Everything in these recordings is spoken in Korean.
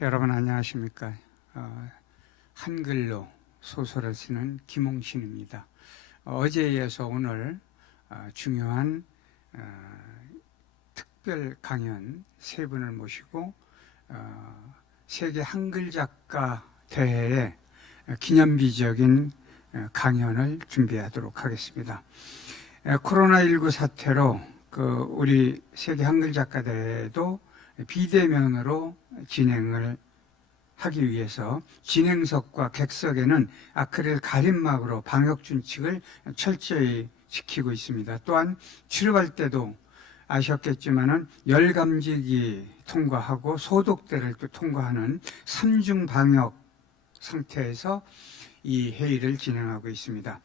여러분 안녕하십니까? 한글로 소설을 쓰는 김홍신입니다. 어제에 이어서 오늘 중요한 특별 강연 세 분을 모시고 세계 한글 작가 대회의 기념비적인 강연을 준비하도록 하겠습니다. 코로나19 사태로 우리 세계 한글 작가 대회도 비대면으로 진행을 하기 위해서 진행석과 객석에는 아크릴 가림막으로 방역 준칙을 철저히 지키고 있습니다. 또한 출입할 때도 아셨겠지만은 열 감지기 통과하고 소독대를 또 통과하는 3중 방역 상태에서 이 회의를 진행하고 있습니다.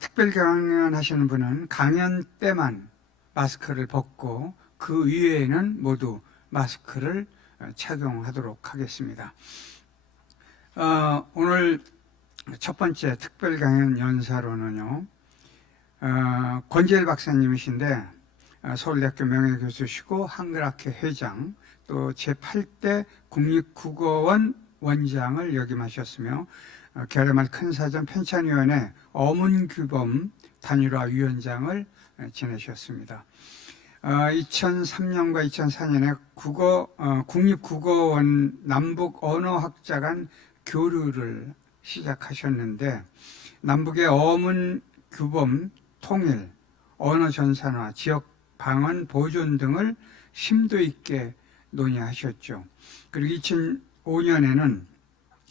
특별 강연 하시는 분은 강연 때만 마스크를 벗고 그 이외에는 모두 마스크를 착용하도록 하겠습니다. 오늘 첫 번째 특별 강연 연사로는요, 권재일 박사님이신데 서울대학교 명예교수시고 한글학회 회장, 또 제8대 국립국어원 원장을 역임하셨으며 결의말 큰사전 편찬위원회 어문규범 단일화 위원장을 지내셨습니다. 2003년과 2004년에 국립국어원 남북 언어학자 간 교류를 시작하셨는데 남북의 어문 규범 통일, 언어 전산화, 지역 방언 보존 등을 심도 있게 논의하셨죠. 그리고 2005년에는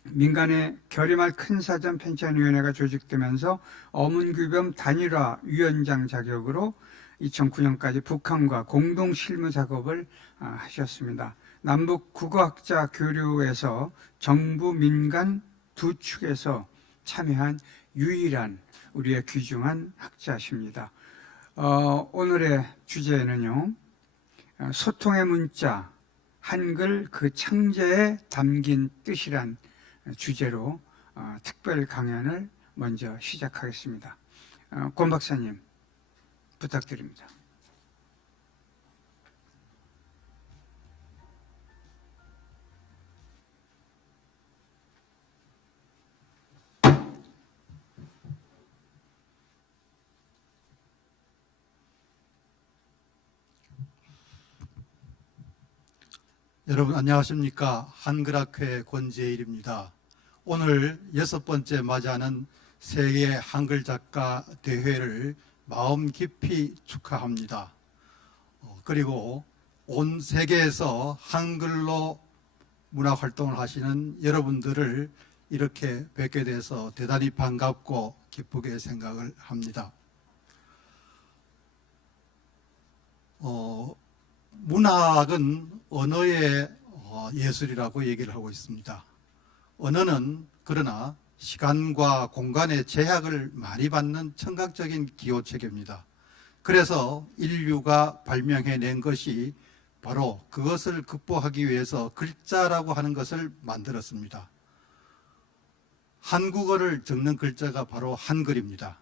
민간의 결의말 큰사전 편찬위원회가 조직되면서 어문규범 단일화 위원장 자격으로 2009년까지 북한과 공동 실무 작업을 하셨습니다. 남북 국어학자 교류에서 정부 민간 두 축에서 참여한 유일한 우리의 귀중한 학자십니다. 오늘의 주제는요, 소통의 문자, 한글 그 창제에 담긴 뜻이란 주제로 특별 강연을 먼저 시작하겠습니다. 권 박사님 부탁드립니다. 여러분 안녕하십니까? 한글학회 권재일입니다. 오늘 6번째 맞이하는 세계 한글 작가 대회를 마음 깊이 축하합니다. 그리고 온 세계에서 한글로 문학 활동을 하시는 여러분들을 이렇게 뵙게 돼서 대단히 반갑고 기쁘게 생각을 합니다. 문학은 언어의 예술이라고 얘기를 하고 있습니다. 언어는 그러나 시간과 공간의 제약을 많이 받는 청각적인 기호체계입니다. 그래서 인류가 발명해낸 것이 바로 그것을 극복하기 위해서 글자라고 하는 것을 만들었습니다. 한국어를 적는 글자가 바로 한글입니다.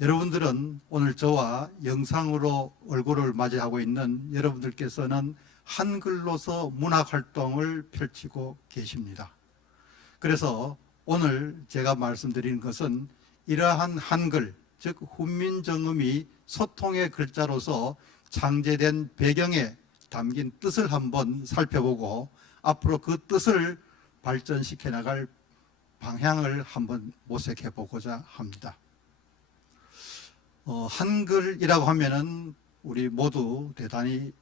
여러분들은 오늘 저와 영상으로 얼굴을 맞이하고 있는 여러분들께서는 한글로서 문학활동을 펼치고 계십니다. 그래서 오늘 제가 말씀드리는 것은 이러한 한글, 즉 훈민정음이 소통의 글자로서 창제된 배경에 담긴 뜻을 한번 살펴보고 앞으로 그 뜻을 발전시켜 나갈 방향을 한번 모색해 보고자 합니다. 한글이라고 하면은 우리 모두 대단히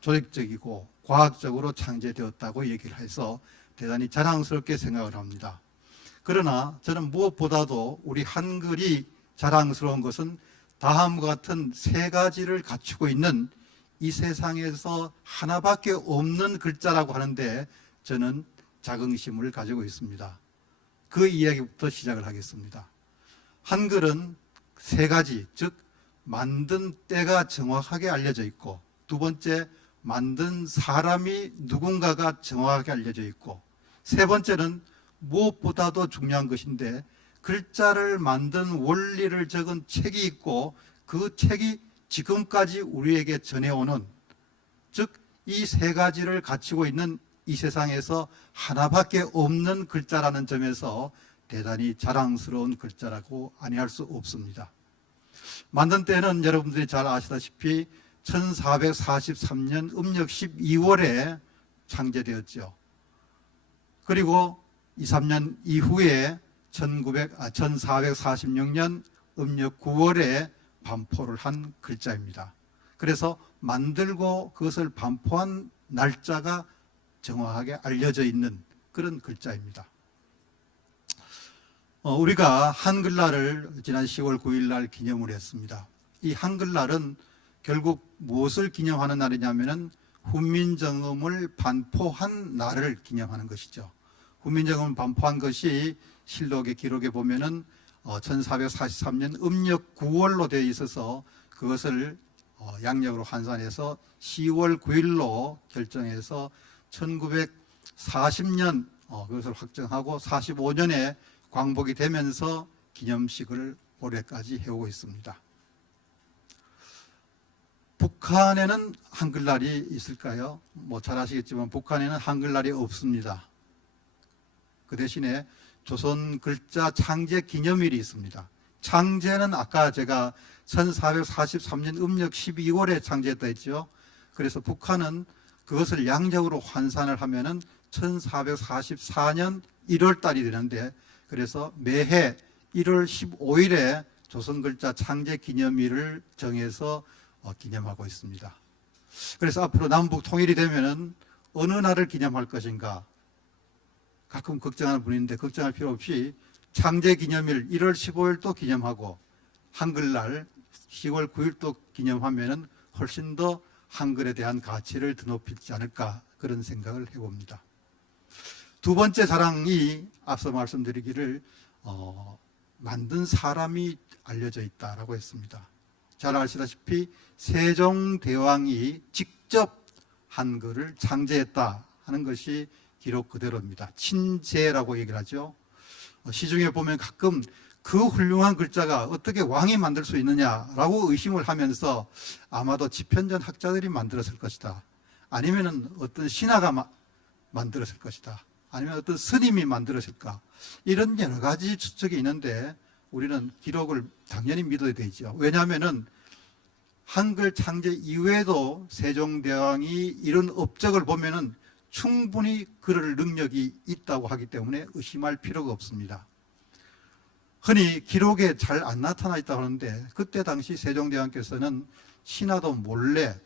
조직적이고 과학적으로 창제되었다고 얘기를 해서 대단히 자랑스럽게 생각을 합니다. 그러나 저는 무엇보다도 우리 한글이 자랑스러운 것은 다음과 같은 세 가지를 갖추고 있는 이 세상에서 하나밖에 없는 글자라고 하는데 저는 자긍심을 가지고 있습니다. 그 이야기부터 시작을 하겠습니다. 한글은 세 가지, 즉 만든 때가 정확하게 알려져 있고, 두 번째 만든 사람이 누군가가 정확하게 알려져 있고, 세 번째는 무엇보다도 중요한 것인데 글자를 만든 원리를 적은 책이 있고 그 책이 지금까지 우리에게 전해오는, 즉 이 세 가지를 갖추고 있는 이 세상에서 하나밖에 없는 글자라는 점에서 대단히 자랑스러운 글자라고 아니할 수 없습니다. 만든 때는 여러분들이 잘 아시다시피 1443년 음력 12월에 창제되었죠. 그리고 2, 3년 이후에 1446년 음력 9월에 반포를 한 글자입니다. 그래서 만들고 그것을 반포한 날짜가 정확하게 알려져 있는 그런 글자입니다. 우리가 한글날을 지난 10월 9일 날 기념을 했습니다. 이 한글날은 결국 무엇을 기념하는 날이냐면은 훈민정음을 반포한 날을 기념하는 것이죠. 훈민정음을 반포한 것이 실록의 기록에 보면은 1443년 음력 9월로 되어 있어서 그것을 양력으로 환산해서 10월 9일로 결정해서 1940년 그것을 확정하고 45년에 광복이 되면서 기념식을 올해까지 해오고 있습니다. 북한에는 한글날이 있을까요? 잘 아시겠지만 북한에는 한글날이 없습니다. 그 대신에 조선 글자 창제 기념일이 있습니다. 창제는 아까 제가 1443년 음력 12월에 창제했다 했죠. 그래서 북한은 그것을 양력으로 환산을 하면은 1444년 1월 달이 되는데, 그래서 매해 1월 15일에 조선 글자 창제 기념일을 정해서 기념하고 있습니다. 그래서 앞으로 남북 통일이 되면은 어느 날을 기념할 것인가 가끔 걱정하는 분인데, 걱정할 필요 없이 창제 기념일 1월 15일도 기념하고 한글날 10월 9일도 기념하면은 훨씬 더 한글에 대한 가치를 더 높이지 않을까, 그런 생각을 해봅니다. 두 번째 자랑이 앞서 말씀드리기를 만든 사람이 알려져 있다라고 했습니다. 잘 아시다시피 세종대왕이 직접 한글을 창제했다 하는 것이 기록 그대로입니다. 친제라고 얘기를 하죠. 시중에 보면 가끔 그 훌륭한 글자가 어떻게 왕이 만들 수 있느냐라고 의심을 하면서 아마도 지편전 학자들이 만들었을 것이다, 아니면 어떤 신하가 만들었을 것이다, 아니면 어떤 스님이 만들었을까, 이런 여러 가지 추측이 있는데 우리는 기록을 당연히 믿어야 되죠. 왜냐하면 한글 창제 이후에도 세종대왕이 이런 업적을 보면은 충분히 그럴 능력이 있다고 하기 때문에 의심할 필요가 없습니다. 흔히 기록에 잘 안 나타나 있다고 하는데, 그때 당시 세종대왕께서는 신하도 몰래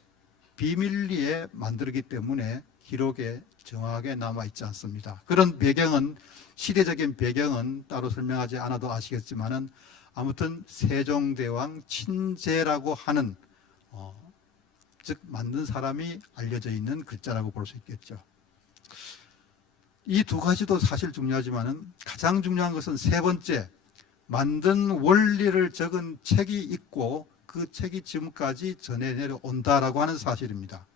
비밀리에 만들기 때문에 기록에 정확하게 남아있지 않습니다. 그런 배경은, 시대적인 배경은 따로 설명하지 않아도 아시겠지만은 아무튼 세종대왕 친제라고 하는 즉 만든 사람이 알려져 있는 글자라고 볼 수 있겠죠. 이 두 가지도 사실 중요하지만은 가장 중요한 것은 세 번째, 만든 원리를 적은 책이 있고 그 책이 지금까지 전해 내려온다라고 하는 사실입니다.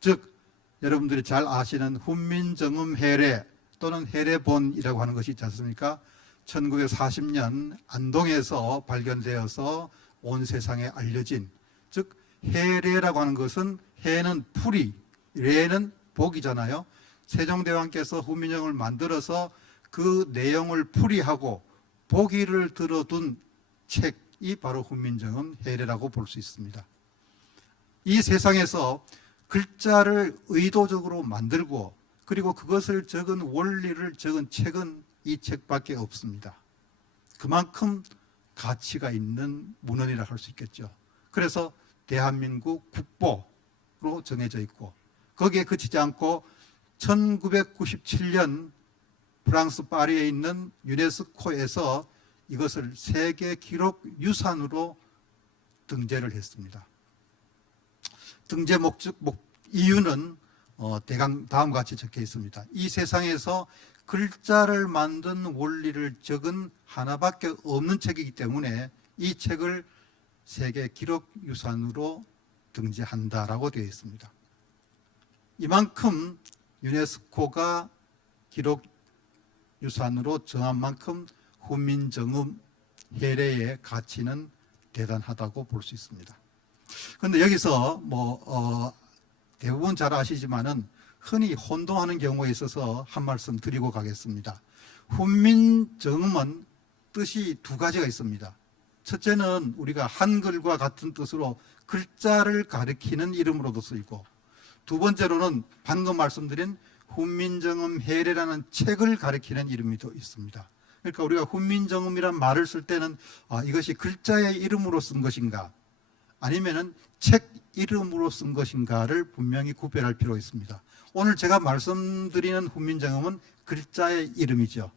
즉 여러분들이 잘 아시는 훈민정음 해례 또는 해례본이라고 하는 것이 있지 않습니까? 1940년 안동에서 발견되어서 온 세상에 알려진, 즉 해례라고 하는 것은 해는 풀이, 레는 복이잖아요. 세종대왕께서 훈민정음을 만들어서 그 내용을 풀이하고 보기를 들어둔 책이 바로 훈민정음 해례라고 볼 수 있습니다. 이 세상에서 글자를 의도적으로 만들고 그리고 그것을 적은 원리를 적은 책은 이 책밖에 없습니다. 그만큼 가치가 있는 문헌이라 할 수 있겠죠. 그래서 대한민국 국보로 정해져 있고, 거기에 그치지 않고 1997년 프랑스 파리에 있는 유네스코에서 이것을 세계 기록 유산으로 등재를 했습니다. 등재 이유는 대강 다음과 같이 적혀 있습니다. 이 세상에서 글자를 만든 원리를 적은 하나밖에 없는 책이기 때문에 이 책을 세계 기록 유산으로 등재한다라고 되어 있습니다. 이만큼 유네스코가 기록 유산으로 정한 만큼 훈민정음 해례의 가치는 대단하다고 볼 수 있습니다. 그런데 여기서 대부분 잘 아시지만은 흔히 혼동하는 경우에 있어서 한 말씀 드리고 가겠습니다. 훈민정음은 뜻이 두 가지가 있습니다. 첫째는 우리가 한글과 같은 뜻으로 글자를 가리키는 이름으로도 쓰이고, 두 번째로는 방금 말씀드린 훈민정음 해례라는 책을 가리키는 이름이 또 있습니다. 그러니까 우리가 훈민정음이란 말을 쓸 때는 이것이 글자의 이름으로 쓴 것인가 아니면은 책 이름으로 쓴 것인가를 분명히 구별할 필요가 있습니다. 오늘 제가 말씀드리는 훈민정음은 글자의 이름이죠.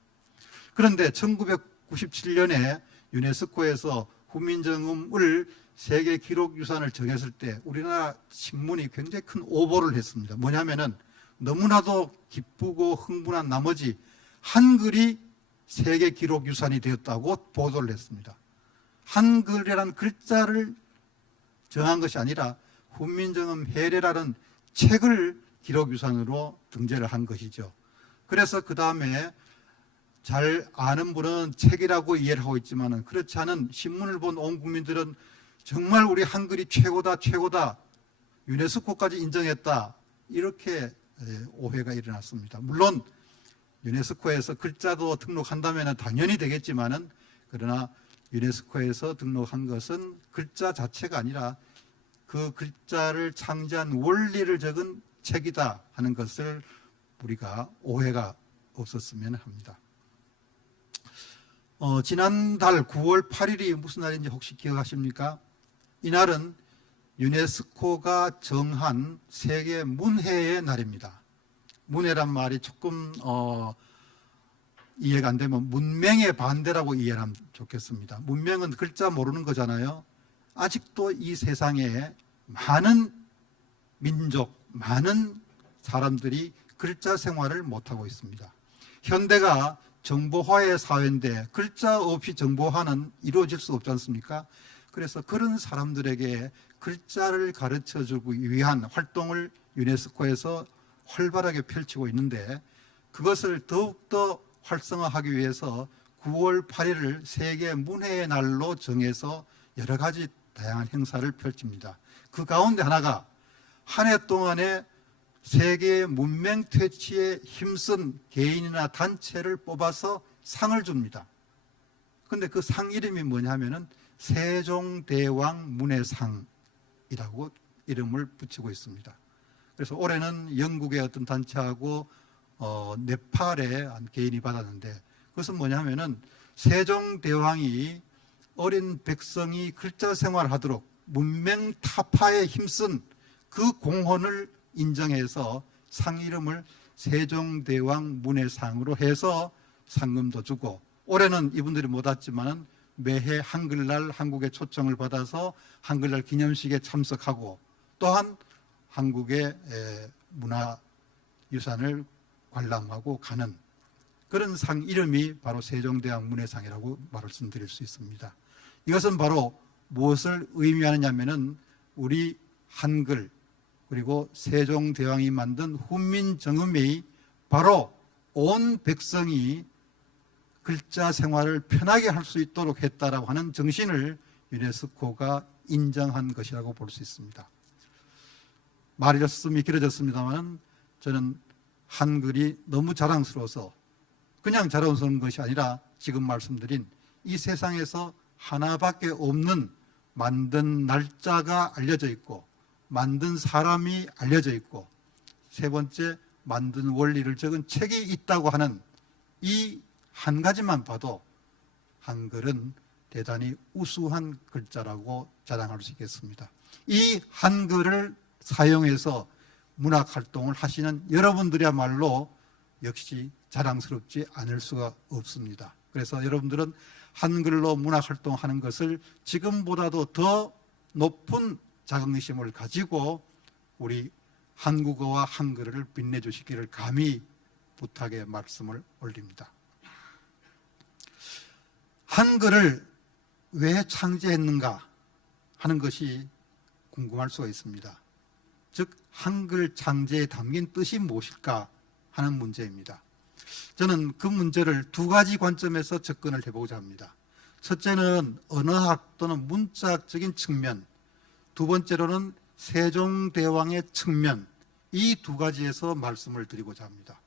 그런데 1997년에 유네스코에서 훈민정음을 세계 기록유산을 정했을 때 우리나라 신문이 굉장히 큰 오보를 했습니다. 뭐냐면은 너무나도 기쁘고 흥분한 나머지 한글이 세계 기록유산이 되었다고 보도를 했습니다. 한글이라는 글자를 정한 것이 아니라 훈민정음 해례라는 책을 기록유산으로 등재를 한 것이죠. 그래서 그 다음에 잘 아는 분은 책이라고 이해를 하고 있지만 그렇지 않은 신문을 본 온 국민들은 정말 우리 한글이 최고다 최고다 유네스코까지 인정했다 이렇게 오해가 일어났습니다. 물론 유네스코에서 글자도 등록한다면 당연히 되겠지만은 그러나 유네스코에서 등록한 것은 글자 자체가 아니라 그 글자를 창제한 원리를 적은 책이다 하는 것을 우리가 오해가 없었으면 합니다. 지난달 9월 8일이 무슨 날인지 혹시 기억하십니까? 이날은 유네스코가 정한 세계 문해의 날입니다. 문해란 말이 조금 이해가 안 되면 문명의 반대라고 이해를 하면 좋겠습니다. 문명은 글자 모르는 거잖아요. 아직도 이 세상에 많은 민족, 많은 사람들이 글자 생활을 못하고 있습니다. 현대가 정보화의 사회인데 글자 없이 정보화는 이루어질 수 없지 않습니까? 그래서 그런 사람들에게 글자를 가르쳐주기 위한 활동을 유네스코에서 활발하게 펼치고 있는데 그것을 더욱더 활성화하기 위해서 9월 8일을 세계 문해의 날로 정해서 여러 가지 다양한 행사를 펼칩니다. 그 가운데 하나가 한 해 동안에 세계 문명 퇴치에 힘쓴 개인이나 단체를 뽑아서 상을 줍니다. 그런데 그 상 이름이 뭐냐면은 세종대왕 문해상이라고 이름을 붙이고 있습니다. 그래서 올해는 영국의 어떤 단체하고 네팔의 한 개인이 받았는데 그것은 뭐냐면은 세종대왕이 어린 백성이 글자 생활하도록 문명 타파에 힘쓴 그 공헌을 인정해서 상 이름을 세종대왕 문해상으로 해서 상금도 주고 올해는 이분들이 못 왔지만은 매해 한글날 한국의 초청을 받아서 한글날 기념식에 참석하고 또한 한국의 문화유산을 관람하고 가는 그런 상 이름이 바로 세종대왕 문해상이라고 말씀드릴 수 있습니다. 이것은 바로 무엇을 의미하느냐면은 우리 한글 그리고 세종대왕이 만든 훈민정음이 바로 온 백성이 글자 생활을 편하게 할 수 있도록 했다라고 하는 정신을 유네스코가 인정한 것이라고 볼 수 있습니다. 말씀이 길어졌습니다만 저는 한글이 너무 자랑스러워서 그냥 자랑스러운 것이 아니라 지금 말씀드린 이 세상에서 하나밖에 없는 만든 날짜가 알려져 있고 만든 사람이 알려져 있고 세 번째 만든 원리를 적은 책이 있다고 하는 이 한 가지만 봐도 한글은 대단히 우수한 글자라고 자랑할 수 있겠습니다. 이 한글을 사용해서 문학 활동을 하시는 여러분들이야말로 역시 자랑스럽지 않을 수가 없습니다. 그래서 여러분들은 한글로 문학 활동하는 것을 지금보다도 더 높은 자긍심을 가지고 우리 한국어와 한글을 빛내주시기를 감히 부탁의 말씀을 올립니다. 한글을 왜 창제했는가 하는 것이 궁금할 수가 있습니다. 즉 한글 창제에 담긴 뜻이 무엇일까 하는 문제입니다. 저는 그 문제를 두 가지 관점에서 접근을 해보고자 합니다. 첫째는 언어학 또는 문자학적인 측면, 두 번째로는 세종대왕의 측면, 이 두 가지에서 말씀을 드리고자 합니다.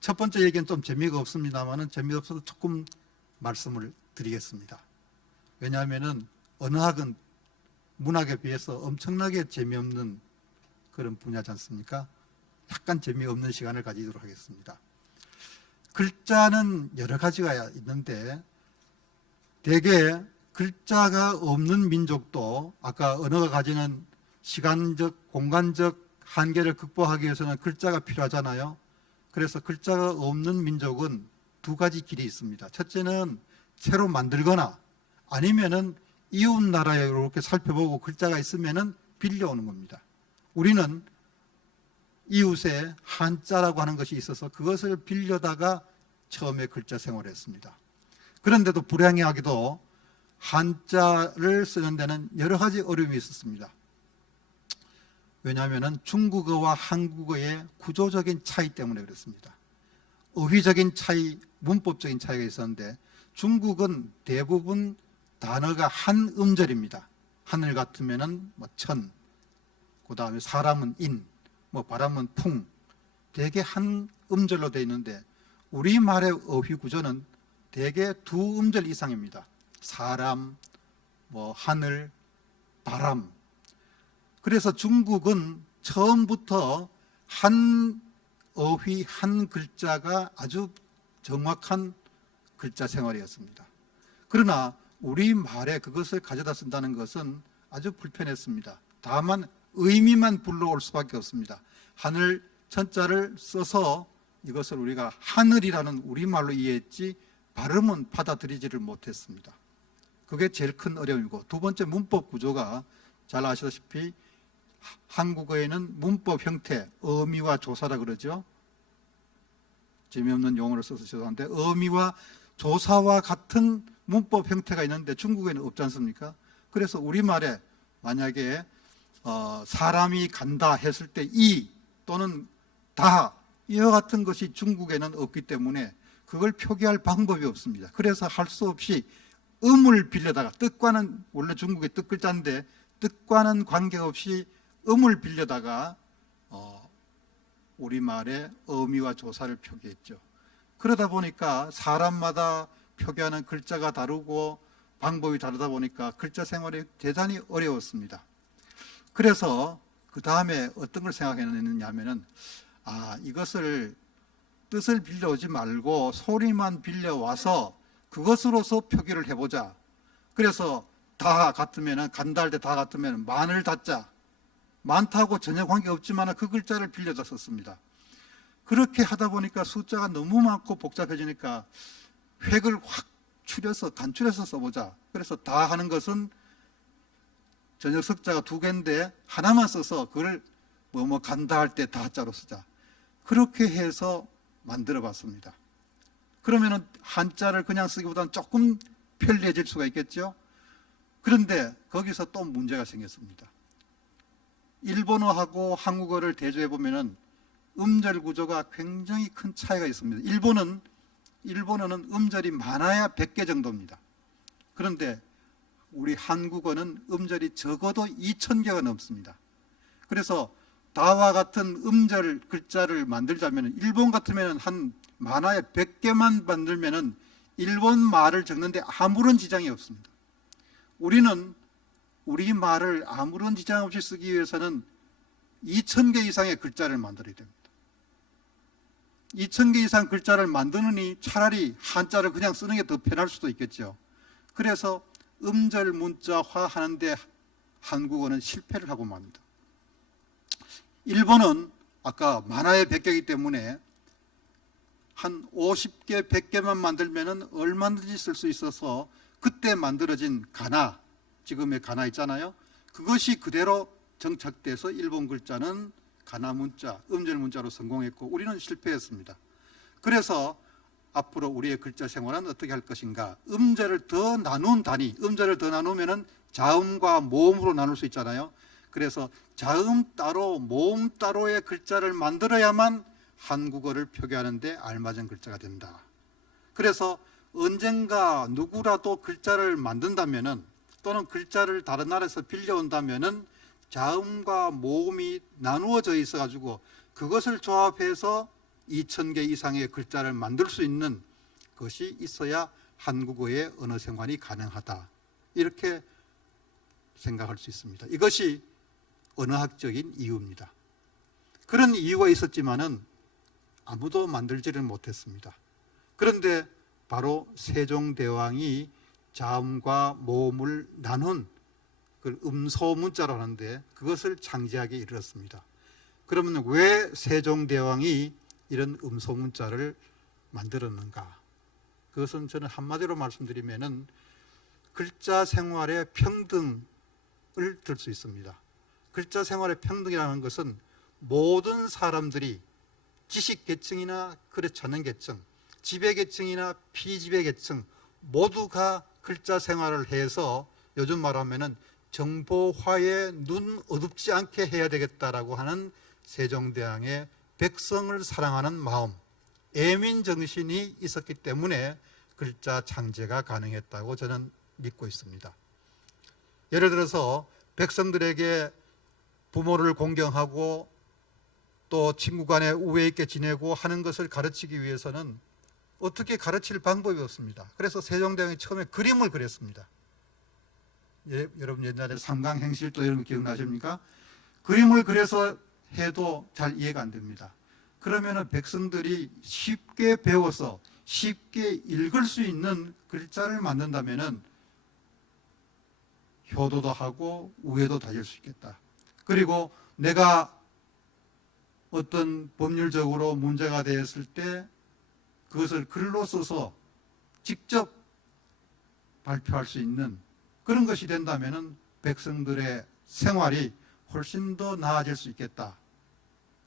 첫 번째 얘기는 좀 재미가 없습니다만은 재미없어도 조금 말씀을 드리겠습니다. 왜냐하면은 언어학은 문학에 비해서 엄청나게 재미없는 그런 분야지 않습니까? 약간 재미없는 시간을 가지도록 하겠습니다. 글자는 여러 가지가 있는데 대개 글자가 없는 민족도 아까 언어가 가지는 시간적, 공간적 한계를 극복하기 위해서는 글자가 필요하잖아요. 그래서 글자가 없는 민족은 두 가지 길이 있습니다. 첫째는 새로 만들거나 아니면은 이웃 나라에 이렇게 살펴보고 글자가 있으면은 빌려오는 겁니다. 우리는 이웃에 한자라고 하는 것이 있어서 그것을 빌려다가 처음에 글자 생활을 했습니다. 그런데도 불행하게도 한자를 쓰는 데는 여러 가지 어려움이 있었습니다. 왜냐하면 중국어와 한국어의 구조적인 차이 때문에 그렇습니다. 어휘적인 차이, 문법적인 차이가 있었는데 중국은 대부분 단어가 한 음절입니다. 하늘 같으면은 천, 그 다음에 사람은 인, 바람은 풍, 대개 한 음절로 되어 있는데 우리말의 어휘 구조는 대개 두 음절 이상입니다. 사람, 하늘, 바람. 그래서 중국은 처음부터 한 어휘, 한 글자가 아주 정확한 글자 생활이었습니다. 그러나 우리말에 그것을 가져다 쓴다는 것은 아주 불편했습니다. 다만 의미만 불러올 수밖에 없습니다. 하늘 천자를 써서 이것을 우리가 하늘이라는 우리말로 이해했지 발음은 받아들이지를 못했습니다. 그게 제일 큰 어려움이고, 두 번째 문법 구조가 잘 아시다시피 한국어에는 문법 형태, 어미와 조사라 그러죠. 재미없는 용어를 써서 죄송한데 어미와 조사와 같은 문법 형태가 있는데 중국에는 없지 않습니까? 그래서 우리말에 만약에 사람이 간다 했을 때 이 또는 다 이와 같은 것이 중국에는 없기 때문에 그걸 표기할 방법이 없습니다. 그래서 할 수 없이 음을 빌려다가, 뜻과는 원래 중국의 뜻 글자인데 뜻과는 관계없이 음을 빌려다가 우리말의 어미와 조사를 표기했죠. 그러다 보니까 사람마다 표기하는 글자가 다르고 방법이 다르다 보니까 글자 생활이 대단히 어려웠습니다. 그래서 그 다음에 어떤 걸 생각해냈느냐 하면은 이것을 뜻을 빌려오지 말고 소리만 빌려와서 그것으로서 표기를 해보자. 그래서 다 같으면은 간다 할 때 다 같으면 만을 닫자. 많다고 전혀 관계없지만 그 글자를 빌려다 썼습니다. 그렇게 하다 보니까 숫자가 너무 많고 복잡해지니까 획을 확 추려서 간추려서 써보자. 그래서 다 하는 것은 전역 석자가 두 개인데 하나만 써서 그걸 간다 할 때 다자로 쓰자. 그렇게 해서 만들어 봤습니다. 그러면은 한자를 그냥 쓰기보다는 조금 편리해질 수가 있겠죠. 그런데 거기서 또 문제가 생겼습니다. 일본어하고 한국어를 대조해 보면은 음절 구조가 굉장히 큰 차이가 있습니다. 일본어는 음절이 많아야 100개 정도입니다. 그런데 우리 한국어는 음절이 적어도 2000개가 넘습니다. 그래서 다와 같은 음절 글자를 만들자면 일본 같으면 한 많아야 100개만 만들면은 일본 말을 적는데 아무런 지장이 없습니다. 우리는 우리 말을 아무런 지장 없이 쓰기 위해서는 2000개 이상의 글자를 만들어야 됩니다. 2000개 이상 글자를 만드느니 차라리 한자를 그냥 쓰는 게 더 편할 수도 있겠죠. 그래서 음절 문자화 하는데 한국어는 실패를 하고 맙니다. 일본은 아까 만화의 100개이기 때문에 한 50개, 100개만 만들면 얼마든지 쓸 수 있어서 그때 만들어진 가나, 지금의 가나 있잖아요. 그것이 그대로 정착돼서 일본 글자는 가나 문자, 음절 문자로 성공했고 우리는 실패했습니다. 그래서 앞으로 우리의 글자 생활은 어떻게 할 것인가? 음절을 더 나눈 단위, 음절을 더 나누면은 자음과 모음으로 나눌 수 있잖아요. 그래서 자음 따로, 모음 따로의 글자를 만들어야만 한국어를 표기하는데 알맞은 글자가 된다. 그래서 언젠가 누구라도 글자를 만든다면은 또는 글자를 다른 나라에서 빌려온다면은 자음과 모음이 나누어져 있어 가지고 그것을 조합해서 2,000개 이상의 글자를 만들 수 있는 것이 있어야 한국어의 언어 생활이 가능하다. 이렇게 생각할 수 있습니다. 이것이 언어학적인 이유입니다. 그런 이유가 있었지만은 아무도 만들지를 못했습니다. 그런데 바로 세종대왕이 자음과 모음을 나눈 그 음소문자라고 하는데 그것을 창제하게 이르렀습니다. 그러면 왜 세종대왕이 이런 음소문자를 만들었는가? 그것은 저는 한마디로 말씀드리면은 글자 생활의 평등을 들 수 있습니다. 글자 생활의 평등이라는 것은 모든 사람들이 지식계층이나 그렇지 않은 계층, 지배계층이나 피지배계층 모두가 글자 생활을 해서 요즘 말하면은 정보화에 눈 어둡지 않게 해야 되겠다라고 하는 세종대왕의 백성을 사랑하는 마음, 애민 정신이 있었기 때문에 글자 창제가 가능했다고 저는 믿고 있습니다. 예를 들어서 백성들에게 부모를 공경하고 또 친구 간에 우애 있게 지내고 하는 것을 가르치기 위해서는 어떻게 가르칠 방법이 없습니다. 그래서 세종대왕이 처음에 그림을 그렸습니다. 예, 여러분 옛날에 삼강행실도 이런 거 기억나십니까? 그림을 그려서 해도 잘 이해가 안 됩니다. 그러면은 백성들이 쉽게 배워서 쉽게 읽을 수 있는 글자를 만든다면은 효도도 하고 우애도 다질 수 있겠다. 그리고 내가 어떤 법률적으로 문제가 되었을 때 그것을 글로 써서 직접 발표할 수 있는 그런 것이 된다면은 백성들의 생활이 훨씬 더 나아질 수 있겠다.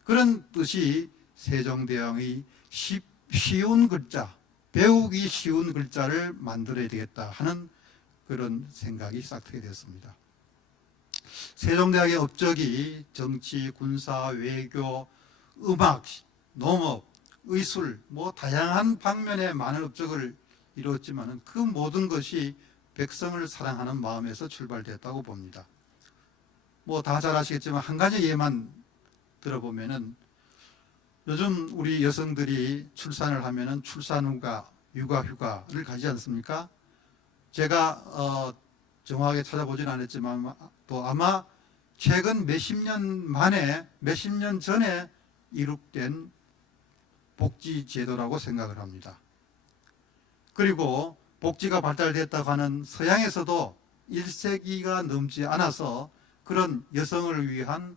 그런 뜻이 세종대왕의 쉬운 글자, 배우기 쉬운 글자를 만들어야 되겠다 하는 그런 생각이 싹트게 됐습니다. 세종대왕의 업적이 정치, 군사, 외교, 음악, 농업, 의술 뭐 다양한 방면의 많은 업적을 이루었지만 그 모든 것이 백성을 사랑하는 마음에서 출발됐다고 봅니다. 뭐 다 잘 아시겠지만 한 가지 예만 들어보면은 요즘 우리 여성들이 출산을 하면은 출산휴가, 육아휴가를 가지 않습니까? 제가 정확하게 찾아보진 않았지만 또 아마 최근 몇십 년 만에 몇십 년 전에 이룩된 복지제도라고 생각을 합니다. 그리고 복지가 발달됐다고 하는 서양에서도 1세기가 넘지 않아서 그런 여성을 위한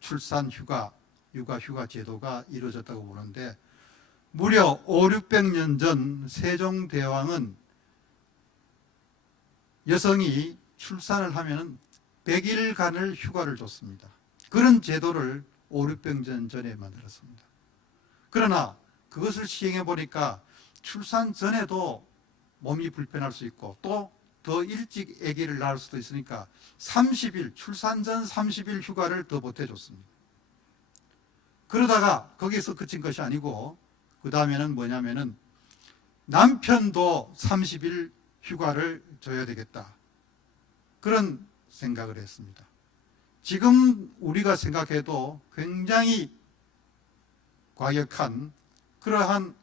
출산휴가, 육아휴가 제도가 이루어졌다고 보는데 무려 500~600년 전 세종대왕은 여성이 출산을 하면 100일간을 휴가를 줬습니다. 그런 제도를 500~600년 전에 만들었습니다. 그러나 그것을 시행해 보니까 출산 전에도 몸이 불편할 수 있고 또 더 일찍 아기를 낳을 수도 있으니까 30일, 출산 전 30일 휴가를 더 보태줬습니다. 그러다가 거기서 그친 것이 아니고 그 다음에는 뭐냐면은 남편도 30일 휴가를 줘야 되겠다. 그런 생각을 했습니다. 지금 우리가 생각해도 굉장히 과격한 그러한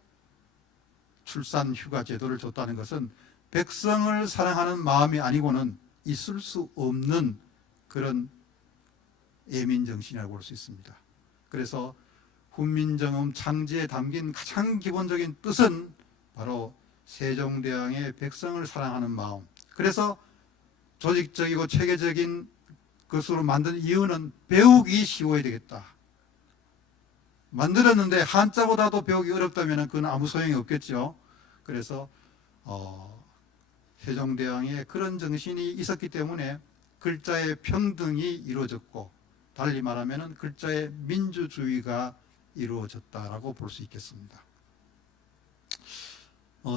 출산 휴가 제도를 줬다는 것은 백성을 사랑하는 마음이 아니고는 있을 수 없는 그런 애민정신이라고 볼 수 있습니다. 그래서 훈민정음 창제에 담긴 가장 기본적인 뜻은 바로 세종대왕의 백성을 사랑하는 마음. 그래서 조직적이고 체계적인 것으로 만든 이유는 배우기 쉬워야 되겠다. 만들었는데 한자보다도 배우기 어렵다면 그건 아무 소용이 없겠죠. 그래서 세종대왕의 그런 정신이 있었기 때문에 글자의 평등이 이루어졌고 달리 말하면 글자의 민주주의가 이루어졌다라고 볼 수 있겠습니다.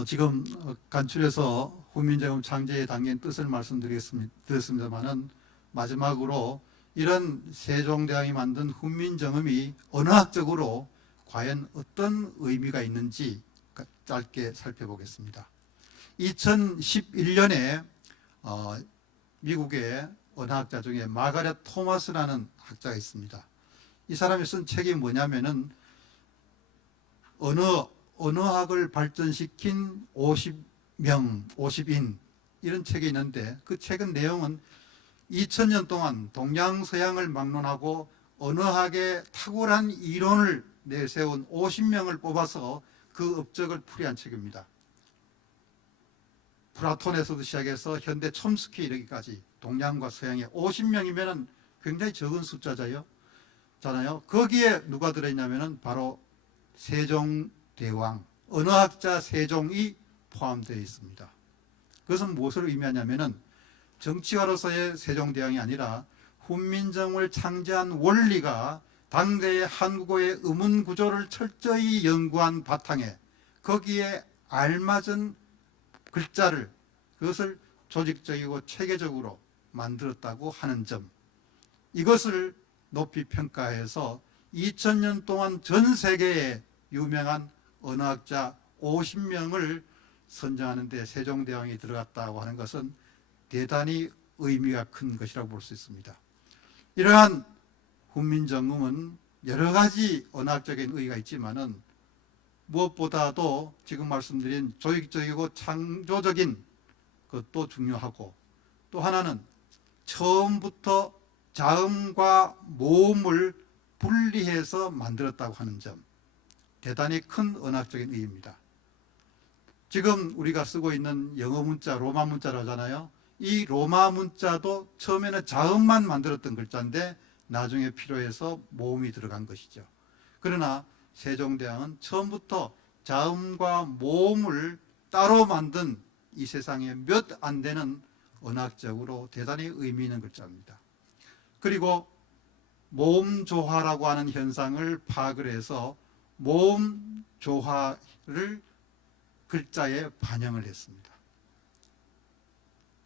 지금 간추려서 훈민정음 창제에 담긴 뜻을 말씀드렸습니다만은 마지막으로 이런 세종대왕이 만든 훈민정음이 언어학적으로 과연 어떤 의미가 있는지 짧게 살펴보겠습니다. 2011년에 미국의 언어학자 중에 마가렛 토마스라는 학자가 있습니다. 이 사람이 쓴 책이 뭐냐면은 언어학을 발전시킨 50명, 50인 이런 책이 있는데 그 책은 내용은 2000년 동안 동양서양을 막론하고 언어학의 탁월한 이론을 내세운 50명을 뽑아서 그 업적을 풀이한 책입니다. 플라톤에서도 시작해서 현대 촘스키 이르기까지 동양과 서양의 50명이면 굉장히 적은 숫자잖아요. 거기에 누가 들어있냐면 바로 세종대왕, 언어학자 세종이 포함되어 있습니다. 그것은 무엇을 의미하냐면은 정치가로서의 세종대왕이 아니라 훈민정음을 창제한 원리가 당대의 한국어의 음운 구조를 철저히 연구한 바탕에 거기에 알맞은 글자를 그것을 조직적이고 체계적으로 만들었다고 하는 점, 이것을 높이 평가해서 2000년 동안 전 세계에 유명한 언어학자 50명을 선정하는 데 세종대왕이 들어갔다고 하는 것은 대단히 의미가 큰 것이라고 볼 수 있습니다. 이러한 훈민정음은 여러 가지 언어학적인 의의가 있지만은 무엇보다도 지금 말씀드린 조직적이고 창조적인 것도 중요하고, 또 하나는 처음부터 자음과 모음을 분리해서 만들었다고 하는 점, 대단히 큰 언어학적인 의의입니다. 지금 우리가 쓰고 있는 영어 문자, 로마 문자라고 하잖아요. 이 로마 문자도 처음에는 자음만 만들었던 글자인데 나중에 필요해서 모음이 들어간 것이죠. 그러나 세종대왕은 처음부터 자음과 모음을 따로 만든 이 세상에 몇 안 되는 언어학적으로 대단히 의미 있는 글자입니다. 그리고 모음조화라고 하는 현상을 파악을 해서 모음조화를 글자에 반영을 했습니다.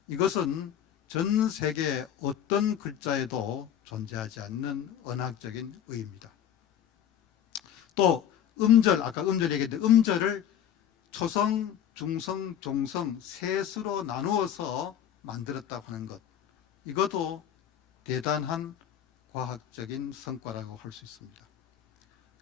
이것은 전 세계 어떤 글자에도 존재하지 않는 언어학적인 의의입니다. 또 음절, 아까 음절 얘기했는데 음절을 초성, 중성, 종성 셋으로 나누어서 만들었다고 하는 것, 이것도 대단한 과학적인 성과라고 할 수 있습니다.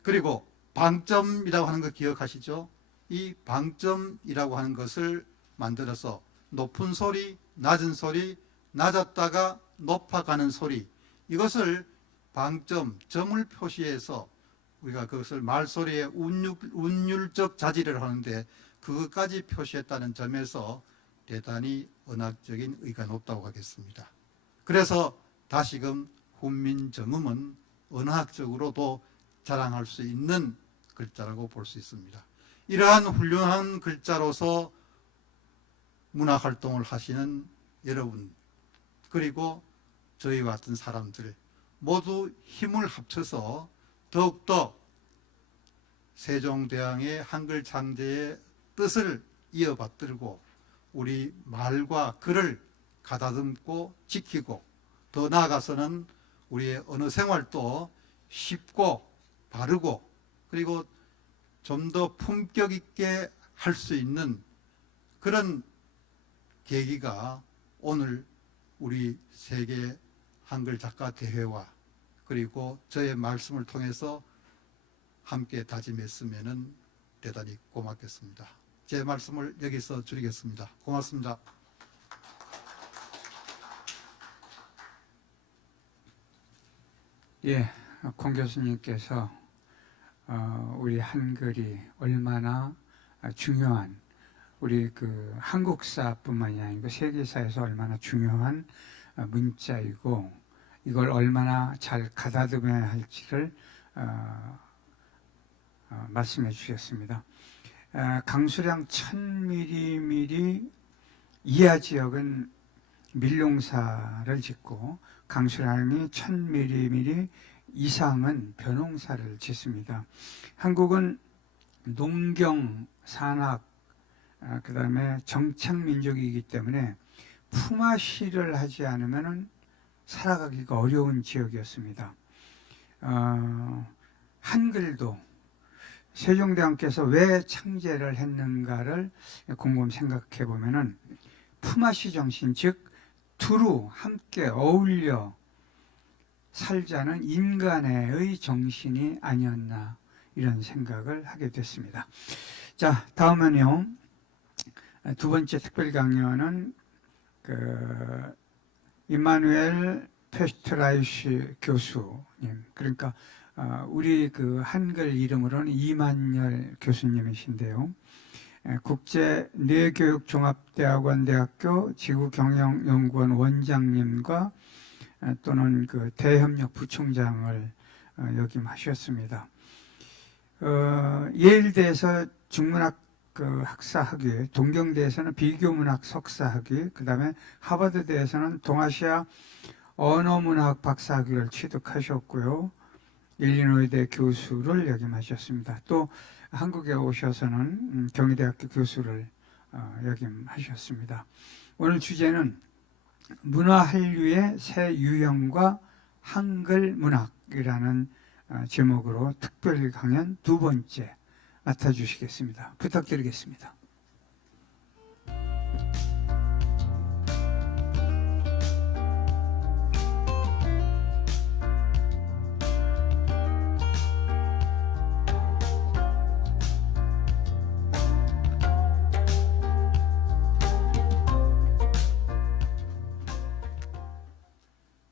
그리고 방점이라고 하는 거 기억하시죠? 이 방점이라고 하는 것을 만들어서 높은 소리, 낮은 소리, 낮았다가 높아가는 소리, 이것을 방점, 점을 표시해서 우리가 그것을 말소리의 운율적 자질을 하는데 그것까지 표시했다는 점에서 대단히 언어학적인 의의가 높다고 하겠습니다. 그래서 다시금 훈민정음은 언어학적으로도 자랑할 수 있는 글자라고 볼 수 있습니다. 이러한 훌륭한 글자로서 문화활동을 하시는 여러분, 그리고 저희와 같은 사람들 모두 힘을 합쳐서 더욱더 세종대왕의 한글 창제의 뜻을 이어받들고 우리 말과 글을 가다듬고 지키고, 더 나아가서는 우리의 언어 생활도 쉽고 바르고 그리고 좀 더 품격 있게 할 수 있는 그런 계기가 오늘 우리 세계 한글 작가 대회와 그리고 저의 말씀을 통해서 함께 다짐했으면 대단히 고맙겠습니다. 제 말씀을 여기서 줄이겠습니다. 고맙습니다. 예, 권 교수님께서 우리 한글이 얼마나 중요한, 우리 그 한국사뿐만이 아니고 세계사에서 얼마나 중요한 문자이고 이걸 얼마나 잘 가다듬어야 할지를 말씀해 주셨습니다. 강수량 1000mm 이하 지역은 밀농사를 짓고 강수량이 1000mm 이상은 벼농사를 짓습니다. 한국은 농경, 산악, 그 다음에 정착민족이기 때문에 품앗이를 하지 않으면 살아가기가 어려운 지역이었습니다. 한글도 세종대왕께서 왜 창제를 했는가를 곰곰 생각해 보면은 품앗이 정신, 즉 두루 함께 어울려 살자는 인간의 정신이 아니었나 이런 생각을 하게 됐습니다. 자, 다음은요. 두 번째 특별 강연은 임마누엘 페슈트라이시 교수님, 그러니까 우리 한글 이름으로는 이만열 교수님이신데요. 국제 뇌교육종합대학원 대학교 지구경영연구원 원장님과 또는 대협력 부총장을 역임하셨습니다. 예일대에서 중문학 학사학위, 동경대에서는 비교문학 석사학위, 그 다음에 하버드대에서는 동아시아 언어문학 박사학위를 취득하셨고요. 일리노이대 교수를 역임하셨습니다. 또 한국에 오셔서는 경희대학교 교수를 역임하셨습니다. 오늘 주제는 문화한류의 새 유형과 한글 문학이라는 제목으로 특별 강연 두 번째 맡아주시겠습니다. 부탁드리겠습니다.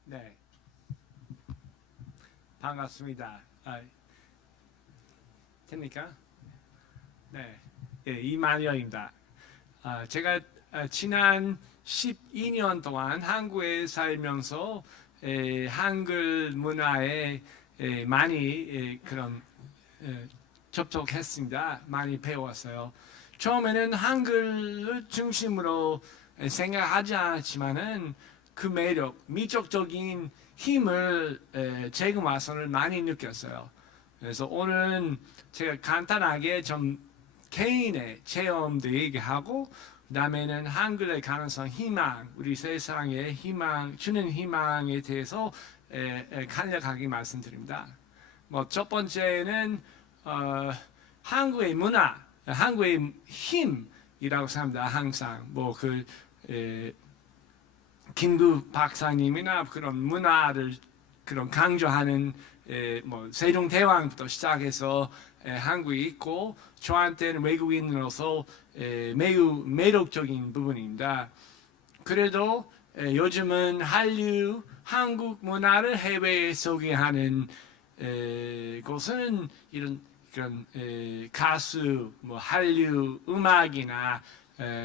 네, 반갑습니다. 됩니까? 네, 이만열입니다. 제가 지난 12년 동안 한국에 살면서 한글 문화에 많이 그런 접촉했습니다. 많이 배웠어요. 처음에는 한글을 중심으로 생각하지 않았지만은 그 매력, 미적적인 힘을 지금 와서는 많이 느꼈어요. 그래서 오늘은 제가 간단하게 좀 개인의 체험도 얘기하고, 그다음에는 한글의 가능성, 희망, 우리 세상에 희망, 주는 희망에 대해서 간략하게 말씀드립니다. 첫 번째는 한국의 문화, 한국의 힘이라고 생각합니다. 항상 김구 박사님이나 그런 문화를 강조하는 세종대왕부터 시작해서 한국에 있고, 저한테는 외국인으로서 매우 매력적인 부분입니다. 그래도 요즘은 한류, 한국 문화를 해외에 소개하는 곳은 그런 가수, 한류 음악이나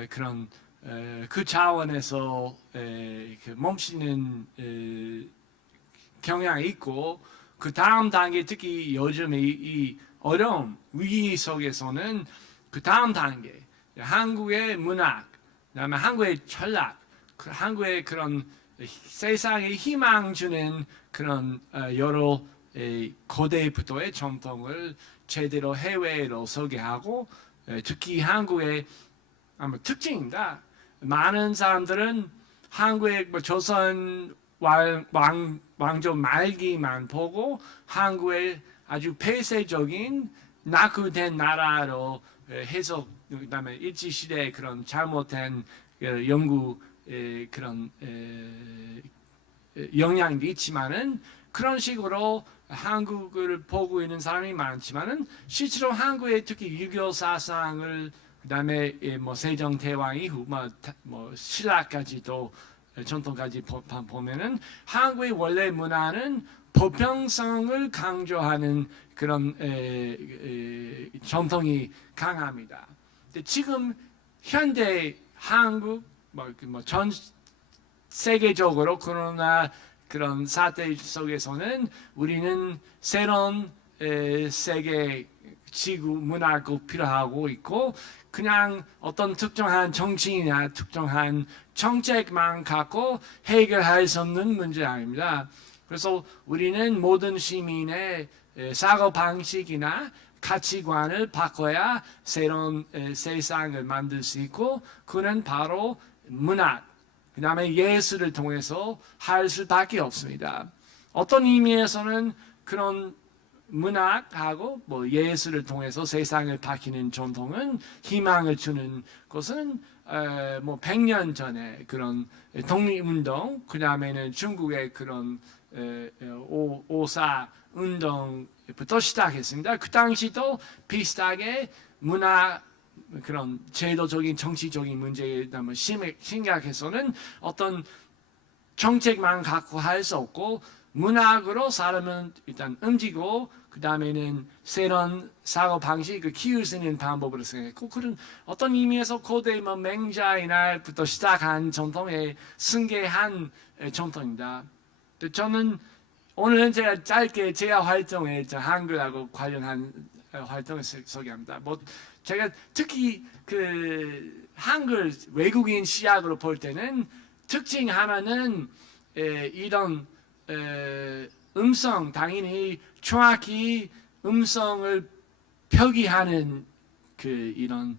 그런 그 차원에서 멈추는 경향이 있고, 그 다음 단계, 특히 요즘에 이 어려움, 위기 속에서는 그 다음 단계, 한국의 문학, 그다음에 한국의 철학, 한국의 그런 세상에 희망 주는 그런 여러 고대부터의 전통을 제대로 해외로 소개하고, 특히 한국의 아마 특징입니다. 많은 사람들은 한국의 조선 왕조 말기만 보고 한국의 아주 폐쇄적인 낙후된 나라로 해석, 그다음에 일제시대의 그런 잘못된 연구 그런 영향도 있지만은, 그런 식으로 한국을 보고 있는 사람이 많지만은 실제로 한국의 특히 유교 사상을, 그다음에 세종대왕 이후 신라까지도 전통까지 보면은 한국의 원래 문화는 보편성을 강조하는 그런 전통이 강합니다. 근데 지금 현대 한국 전 세계적으로 코로나 그런 사태 속에서는 우리는 새로운 세계 지구 문화가 꼭 필요하고 있고, 그냥 어떤 특정한 정치이나 특정한 정책만 갖고 해결할 수 없는 문제 아닙니다. 그래서 우리는 모든 시민의 사고 방식이나 가치관을 바꿔야 새로운 세상을 만들 수 있고, 그는 바로 문학, 그 다음에 예술을 통해서 할 수밖에 없습니다. 어떤 의미에서는 그런 문학하고 예술을 통해서 세상을 바뀌는 전통은 희망을 주는 것은 뭐 100년 전에 그런 독립운동, 그 다음에는 중국의 그런 오사 운동부터 시작했습니다. 그 당시도 비슷하게 문화 그런 제도적인 정치적인 문제에 너무 심각해서는 어떤 정책만 갖고 할 수 없고 문학으로 사람은 일단 움직이고 그 다음에는 새로운 사고 방식을 키울 수 있는 방법으로 생각했고 그런 어떤 의미에서 고대 뭐 맹자의 날부터 시작한 전통에 승계한 전통입니다. 저는 오늘은 제가 짧게 제 활동에 한글하고 관련한 활동을 소개합니다. 뭐 제가 특히 그 한글 외국인 시각으로 볼 때는 특징 하나는 이런 음성 당연히 정확히 음성을 표기하는 그 이런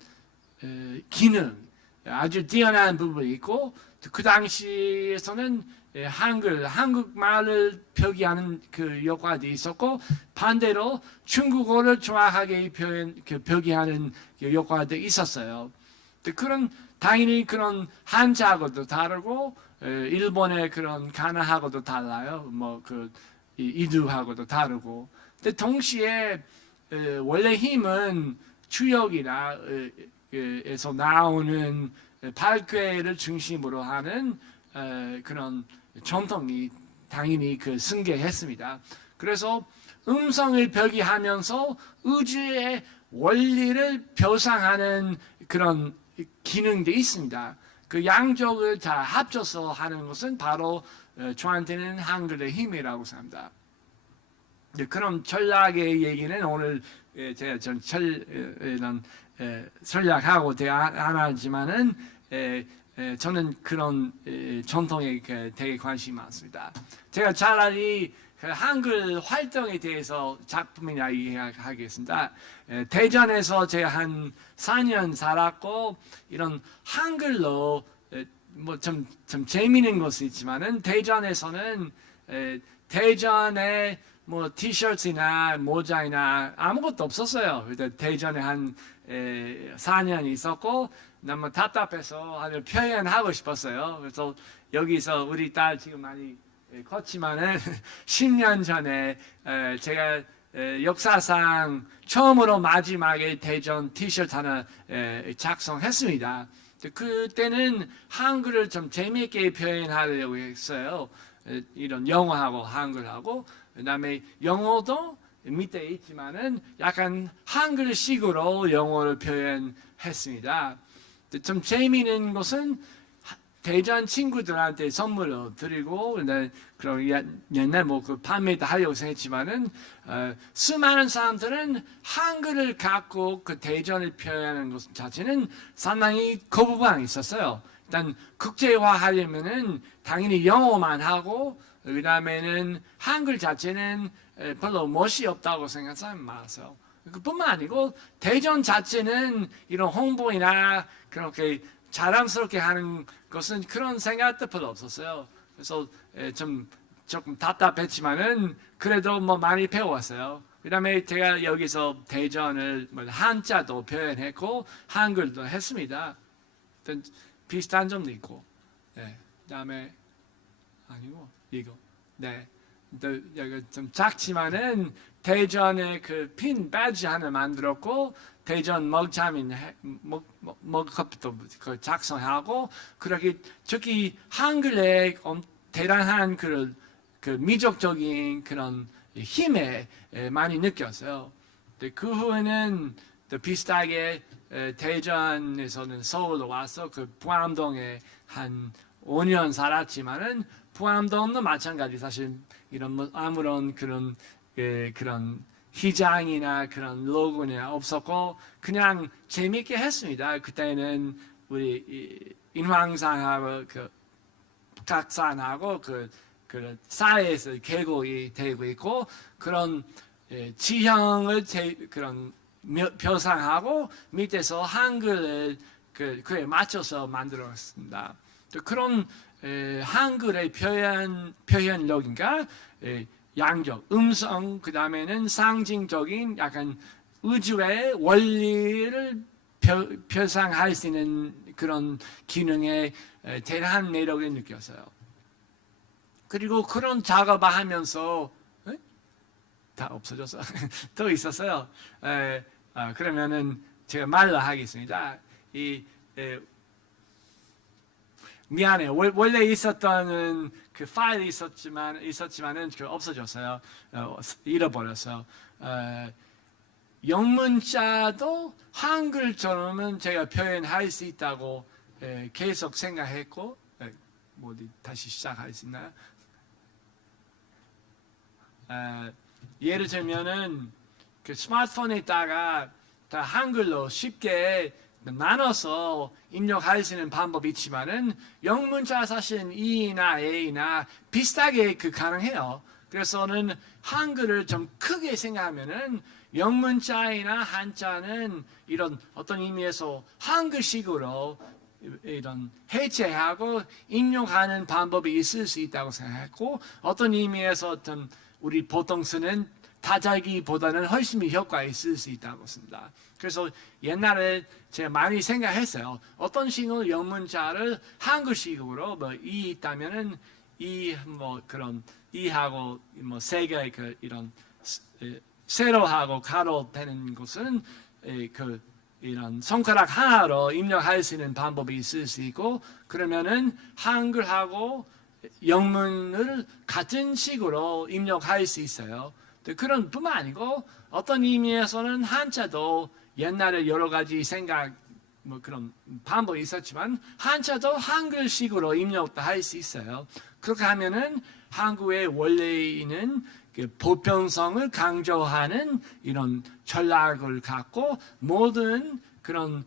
기능 아주 뛰어난 부분이 있고 그 당시에서는 한국말을 표기하는 그 효과도 있었고 반대로 중국어를 정확하게 표기하는 효과도 있었어요. 그런 당연히 그런 한자하고도 다르고 일본의 그런 가나하고도 달라요. 뭐 그 이두하고도 다르고. 근데 동시에 원래 힘은 주역이나 에서 나오는 발괴를 중심으로 하는 그런 전통이 당연히 그 승계했습니다. 그래서 음성을 표기하면서 우주의 원리를 표상하는 그런 기능도 있습니다. 그 양쪽을 다 합쳐서 하는 것은 바로 저한테는 한글의 힘이라고 생각합니다. 그런 전략의 얘기는 오늘 제가 이런 전략하고 안 하지만은 저는 그런 전통에 되게 관심이 많습니다. 제가 차라리 그 한글 활동에 대해서 작품이나 이야기하겠습니다. 대전에서 제가 한 4년 살았고 이런 한글로 뭐 좀 재미있는 것이 있지만은 대전에서는 대전에 뭐 티셔츠나 모자나 아무것도 없었어요. 대전에 한 4년 있었고 너무 답답해서 아주 표현하고 싶었어요. 그래서 여기서 우리 딸 지금 많이 컸지만은 10년 전에 제가 역사상 처음으로 마지막에 대전 티셔츠 하나 작성했습니다. 그때는 한글을 좀 재미있게 표현하려고 했어요. 이런 영어하고 한글하고 그다음에 영어도 밑에 있지만은 약간 한글식으로 영어를 표현했습니다. 좀 재미있는 것은 대전 친구들한테 선물로 드리고 그런 옛날 뭐 그 판매도 하려고 생각했지만은 수많은 사람들은 한글을 갖고 그 대전을 표현하는 것 자체는 상당히 거부감이 있었어요. 일단 국제화하려면은 당연히 영어만 하고 그다음에는 한글 자체는 별로 멋이 없다고 생각하는 사람이 많았어요. 그뿐만 아니고 대전 자체는 이런 홍보이나 그렇게 자랑스럽게 하는 것은 그런 생각도 별로 없었어요. 그래서 조금 답답했지만은 그래도 뭐 많이 배웠어요. 그다음에 제가 여기서 대전을 한자도 표현했고 한글도 했습니다. 비슷한 점도 있고. 네. 그다음에 아니고 이거. 네. 여기 좀 작지만은 대전에 그 핀 배지 하나 만들었고 대전 먹자민 먹컵도 작성하고 그렇게 저기 한글의 대단한 그 미적적인 그런 힘에 많이 느꼈어요. 그 후에는 또 비슷하게 대전에서는 서울로 와서 그 부암동에 한 5년 살았지만은 부암동도 마찬가지 사실 이런 아무런 그런 희장이나 그런 로고나 없었고 그냥 재미있게 했습니다. 그때는 우리 인왕산하고 그 각산하고 그 사이에서 계곡이 되고 있고 그런 지형을 그런 표상하고 밑에서 한글을 그에 맞춰서 만들었습니다. 그런 한글의 표현력인가 양적, 음성, 그 다음에는 상징적인 약간 우주의 원리를 표상할 수 있는 그런 기능에 대단한 매력을 느꼈어요. 그리고 그런 작업을 하면서 다 없어졌어. 또 있었어요. 그러면은 제가 말로 하겠습니다. 미안해. 원래 있었던 그 파일이 있었지만은 그 없어졌어요. 잃어버렸어요. 영문자도 한글처럼은 제가 표현할 수 있다고 계속 생각했고, 어디 다시 시작할 수 있나요? 예를 들면은 그 스마트폰에다가 다 한글로 쉽게 나눠서 입력할 수 있는 방법이 있지만은 영문자 사실은 E나 A나 비슷하게 가능해요. 그래서는 한글을 좀 크게 생각하면은 영문자이나 한자는 이런 어떤 의미에서 한글식으로 이런 해체하고 입력하는 방법이 있을 수 있다고 생각했고, 어떤 의미에서 어떤 우리 보통 쓰는 다자기보다는 훨씬 효과가 있을 수 있다고 습니다. 그래서 옛날에 제가 많이 생각했어요. 어떤 식으로 영문자를 한글식으로 이 있다면은 그런 이하고 세 개의 이런 세로하고 가로 되는 것은 이런 손가락 하나로 입력할 수 있는 방법이 있을 수 있고, 그러면은 한글하고 영문을 같은 식으로 입력할 수 있어요. 그런 뿐만 아니고 어떤 의미에서는 한자도 옛날에 여러 가지 생각 그런 방법이 있었지만 한자도 한글식으로 입력도 할 수 있어요. 그렇게 하면은 한국의 원래 있는 보편성을 강조하는 이런 전략을 갖고 모든 그런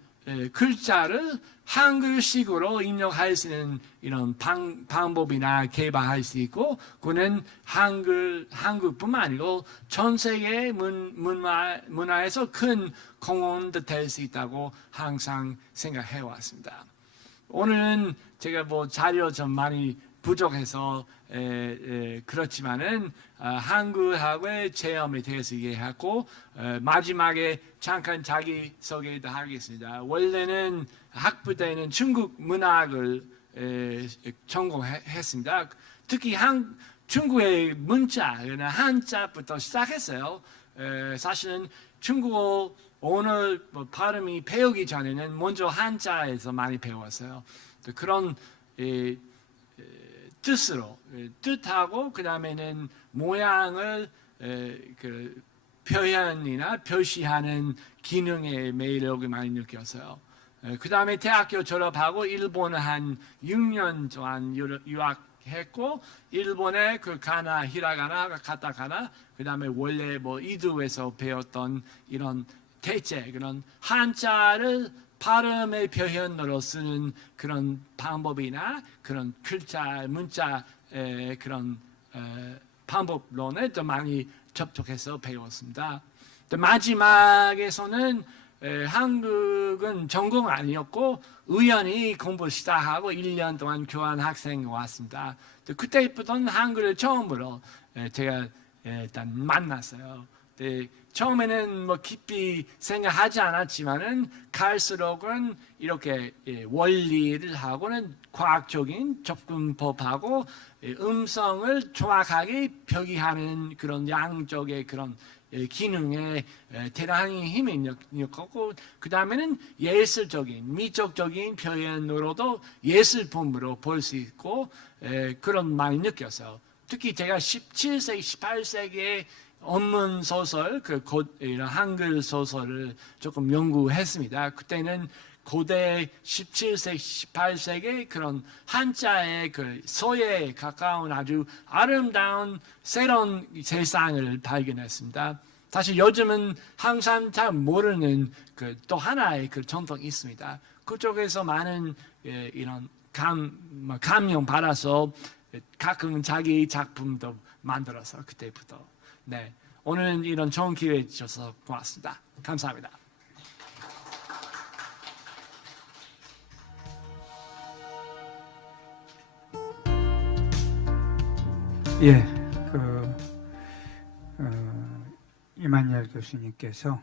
글자를 한글식으로 입력할 수 있는 이런 방법이나 개발할 수 있고, 그는 한국뿐만 아니고 전 세계 문화에서 큰 공헌도 될 수 있다고 항상 생각해 왔습니다. 오늘은 제가 자료 좀 많이 부족해서 그렇지만은 한국하고의 체험에 대해서 얘기하고 마지막에 잠깐 자기 소개도 하겠습니다. 원래는 학부 때는 중국 문학을 전공했습니다. 특히 중국의 문자, 한자부터 시작했어요. 사실은 중국어 오늘 발음이 배우기 전에는 먼저 한자에서 많이 배웠어요. 그런 뜻하고 그 다음에는 모양을 표현이나 표시하는 기능의 매력을 많이 느꼈어요. 그 다음에 대학교 졸업하고 일본을 한 6년 동안 유학했고, 일본의 가나, 히라가나, 가타카나, 그 다음에 원래 이두에서 배웠던 이런 대체 그런 한자를 발음의 표현으로 쓰는 그런 방법이나 그런 글자, 문자의 그런 방법론에 더 많이 접촉해서 배웠습니다. 마지막에서는 한국은 전공 아니었고 우연히 공부 시작하고 1년 동안 교환 학생 왔습니다. 그때부터는 한글을 처음으로 제가 일단 만났어요. 처음에는 깊이 생각하지 않았지만은 갈수록은 이렇게 원리를 하고는 과학적인 접근법하고 음성을 정확하게 표기하는 그런 양쪽의 그런 기능에 대단히 힘이 느꼈고, 그 다음에는 예술적인 미적적인 표현으로도 예술품으로 볼 수 있고 그런 많이 느꼈어요. 특히 제가 17세기, 18세기에 원문 소설, 한글 소설을 조금 연구했습니다. 그때는 고대 17세기, 18세기 그런 한자의 소에 가까운 아주 아름다운 새로운 세상을 발견했습니다. 사실 요즘은 항상 잘 모르는 또 하나의 전통이 있습니다. 그쪽에서 많은 이런 감명 받아서 가끔 자기 작품도 만들어서 그때부터. 네, 오늘은 이런 좋은 기회 주셔서 고맙습니다. 감사합니다. 예, 이만열 교수님께서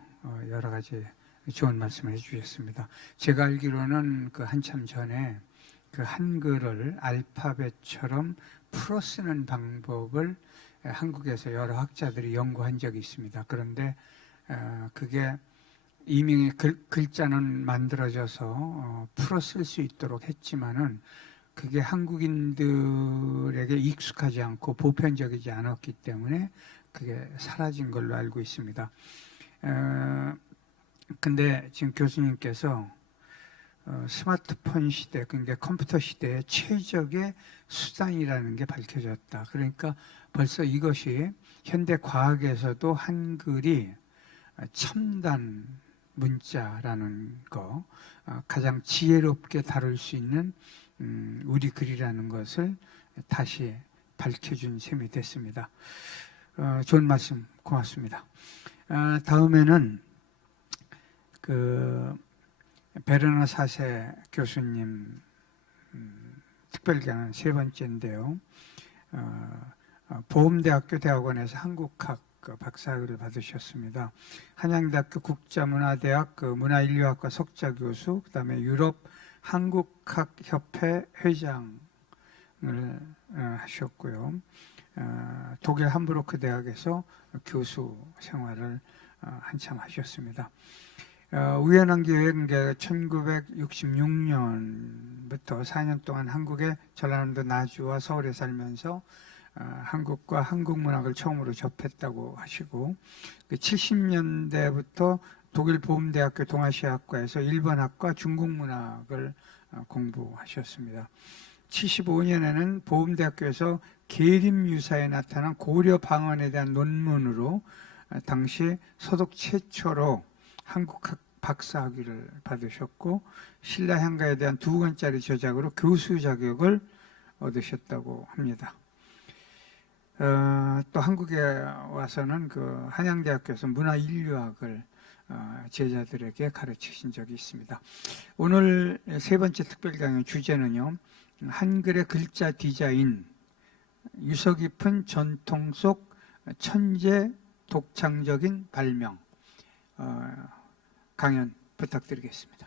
여러 가지 좋은 말씀을 해주셨습니다. 제가 알기로는 그 한참 전에 그 한글을 알파벳처럼 풀어 쓰는 방법을 한국에서 여러 학자들이 연구한 적이 있습니다. 그런데 그게 이미 글자는 만들어져서 풀어 쓸 수 있도록 했지만은 그게 한국인들에게 익숙하지 않고 보편적이지 않았기 때문에 그게 사라진 걸로 알고 있습니다. 근데 지금 교수님께서 스마트폰 시대, 그러니까 컴퓨터 시대의 최적의 수단이라는 게 밝혀졌다. 그러니까 벌써 이것이 현대 과학에서도 한글이 첨단 문자라는 거, 가장 지혜롭게 다룰 수 있는 우리 글이라는 것을 다시 밝혀준 셈이 됐습니다. 좋은 말씀 고맙습니다. 다음에는 그 베르너 사세 교수님 특별강은 세 번째인데요. 보험대학교 대학원에서 한국학 박사학위를 받으셨습니다. 한양대학교 국자문화대학 문화인류학과 석좌 교수, 그다음에 유럽 한국학협회 회장을 하셨고요. 독일 함부르크 대학에서 교수 생활을 한참 하셨습니다. 우연한 기회에 1966년부터 4년 동안 한국의 전라남도 나주와 서울에 살면서 한국과 한국 문학을 처음으로 접했다고 하시고 70년대부터 독일 보험대학교 동아시아학과에서 일본학과 중국 문학을 공부하셨습니다. 75년에는 보험대학교에서 계림유사에 나타난 고려 방언에 대한 논문으로 당시 서독 최초로 한국학 박사학위를 받으셨고 신라향가에 대한 2권짜리 저작으로 교수 자격을 얻으셨다고 합니다. 또 한국에 와서는 그 한양대학교에서 문화인류학을 제자들에게 가르치신 적이 있습니다. 오늘 세 번째 특별 강의 주제는요, 한글의 글자 디자인, 유서 깊은 전통 속 천재 독창적인 발명, 강연 부탁드리겠습니다.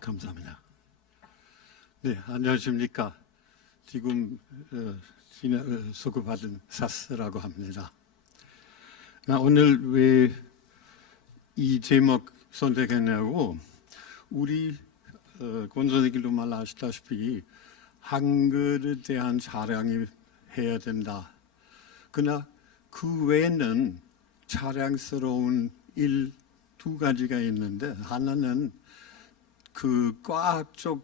감사합니다. 네, 안녕하십니까. 지금 소개받은 사스라고 합니다. 나 오늘 왜 이 제목 선택했냐고, 우리 권 선생님도 말하시다시피 한글에 대한 자랑이 해야 된다. 그러나 그 외에는 자랑스러운 일 두 가지가 있는데, 하나는 그 과학성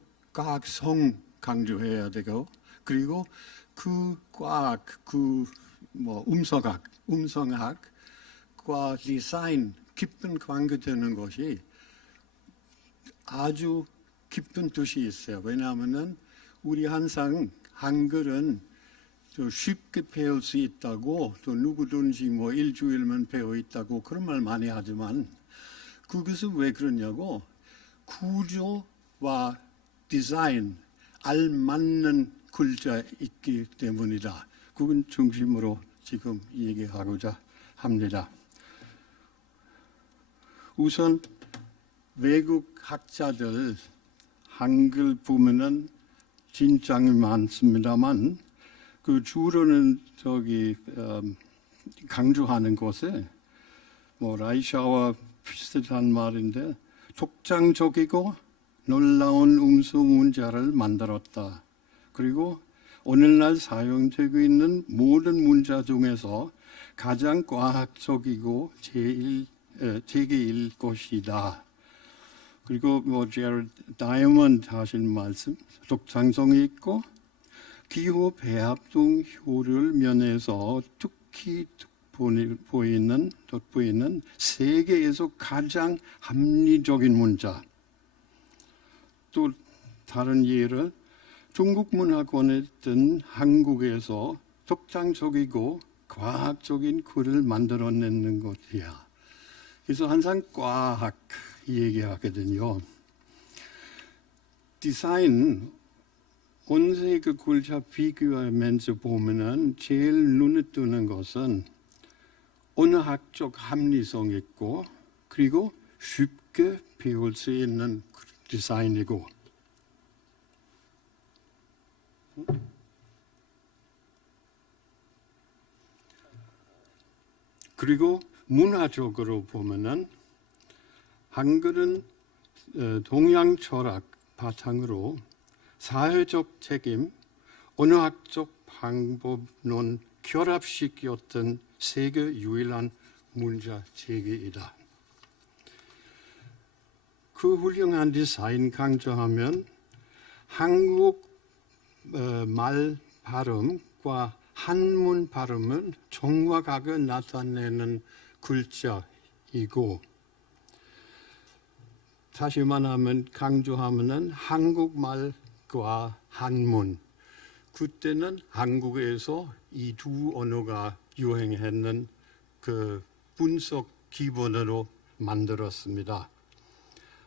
강조해야 되고, 그리고 그 과학, 음성학과 디자인 깊은 관계되는 것이 아주 깊은 뜻이 있어요. 왜냐하면은 우리 항상 한글은 쉽게 배울 수 있다고, 또 누구든지 일주일만 배워 있다고 그런 말 많이 하지만, 그것은 왜 그러냐고, 구조와 디자인, 알맞는 글자 있기 때문이다. 그건 중심으로 지금 얘기하고자 합니다. 우선 외국 학자들 한글 보면은 진짜 많습니다만, 그 주로는 강조하는 것에 라이샤와 비슷한 말인데, 독창적이고 놀라운 음성 문자를 만들었다. 그리고 오늘날 사용되고 있는 모든 문자 중에서 가장 과학적이고 제개일 것이다. 그리고 제럴 다이아몬드 하신 말씀, 독창성이 있고 기호 배합동 효율 면에서 특히 돋보이는 세계에서 가장 합리적인 문자. 또 다른 예를, 중국 문화권에 있던 한국에서 독창적이고 과학적인 글을 만들어내는 것이야. 그래서 항상 과학 얘기하거든요. 디자인 온색 글자 비교하면서 보면은 제일 눈에 띄는 것은 언어학적 합리성 있고 그리고 쉽게 배울 수 있는 디자인이고 그리고 문화적으로 보면은 한글은 동양 철학 바탕으로 사회적 책임, 언어학적 방법론 결합시켰던 세계 유일한 문자 체계이다. 그 훌륭한 디자인 강조하면 한국 말 발음과 한문 발음은 정확하게 나타내는 글자이고 다시 말하면 강조하면은 한국말과 한문 그때는 한국에서 이 두 언어가 유행했는 그 분석 기본으로 만들었습니다.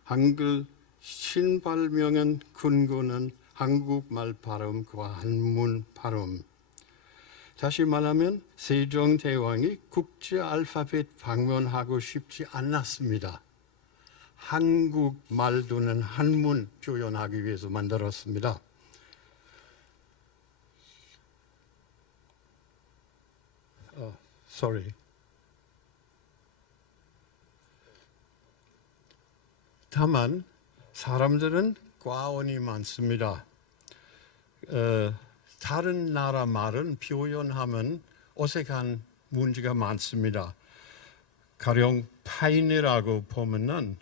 한글 신발명의 근거는 한국말 발음과 한문 발음. 다시 말하면 세종대왕이 국제 알파벳 방문하고 싶지 않았습니다. 한국말 또는 한문 표현하기 위해서 만들었습니다. 다만 사람들은 과언이 많습니다. 다른 나라 말은 표현하면 어색한 문제가 많습니다. 가령 파인이라고 보면은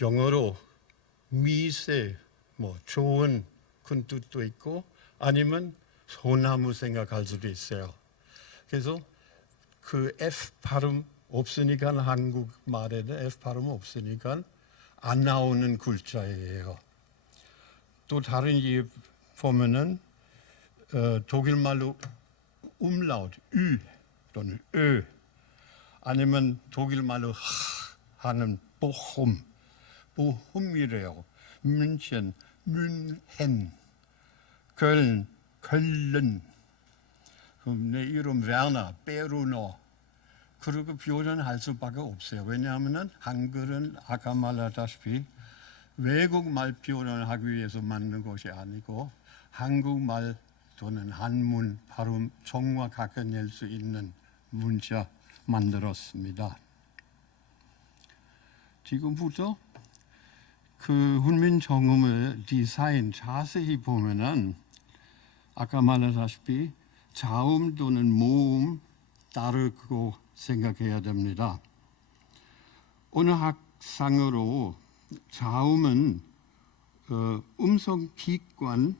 영어로 미세, 좋은 큰 뜻도 있고 아니면 소나무 생각할 수도 있어요. 그래서 그 F 발음 없으니까 한국말에는 F 발음 없으니까 안 나오는 글자예요. 또 다른 예 보면은 독일말로 umlaut ü 또는 ö 아니면 독일말로 하는 보훔이래요. 뮌헨, 뮌헨, 컬른, 컬른. 그럼 내 이름 베르너, 베르너. 그렇게 표현할 수밖에 없어요. 왜냐하면 한글은 아까 말하다시피 외국말 표현을 하기 위해서 만든 것이 아니고 한국말 또는 한문 발음 정확하게 낼 수 있는 문자 만들었습니다. 지금부터 그 훈민정음의 디자인 자세히 보면은 아까 말하다시피 자음 또는 모음 다르고 생각해야 됩니다. 언어학상으로 자음은 음성 기관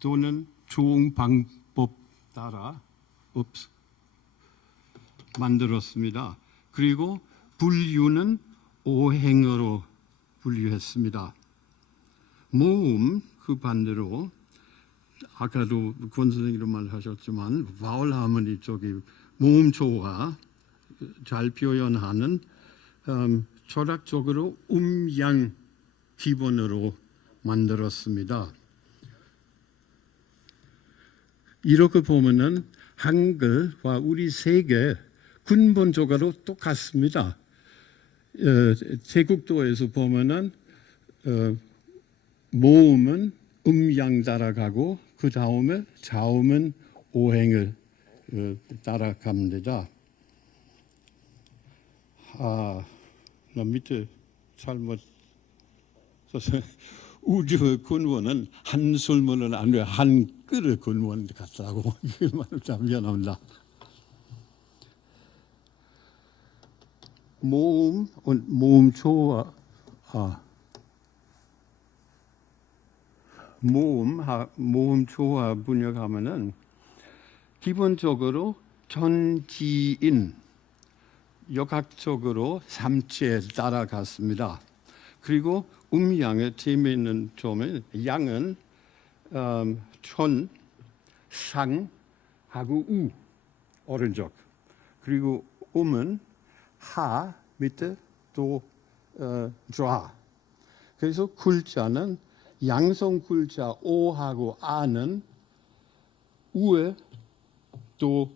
또는 조응 방법 따라 만들었습니다. 그리고 분류는 오행어로 분류했습니다. 모음 그 반대로 아까도 권 선생님도 말하셨지만 바울 하모니 쪽이 모음 조화 잘 표현하는 철학적으로 음양 기본으로 만들었습니다. 이렇게 보면은 한글과 우리 세계 근본적으로 똑같습니다. 제국도에서 보면은 모음은 음양 따라가고 그 다음에 자음은 오행을 따라갑니다. 나 밑에 잘못 써서 우주의 근원은 한술문은 안 돼, 한글의 근원 같다고 이 말을 참 미안합니다. 모음 조화 모음 조화 분역하면은 기본적으로 전지인 역학적으로 삼체에 따라갔습니다. 그리고 음양의 재미있는 점은 양은 천, 상하고 우 오른쪽. 그리고 음은 하 밑에 또 좌. 그래서 글자는 양성 글자 오하고 아는 위에 또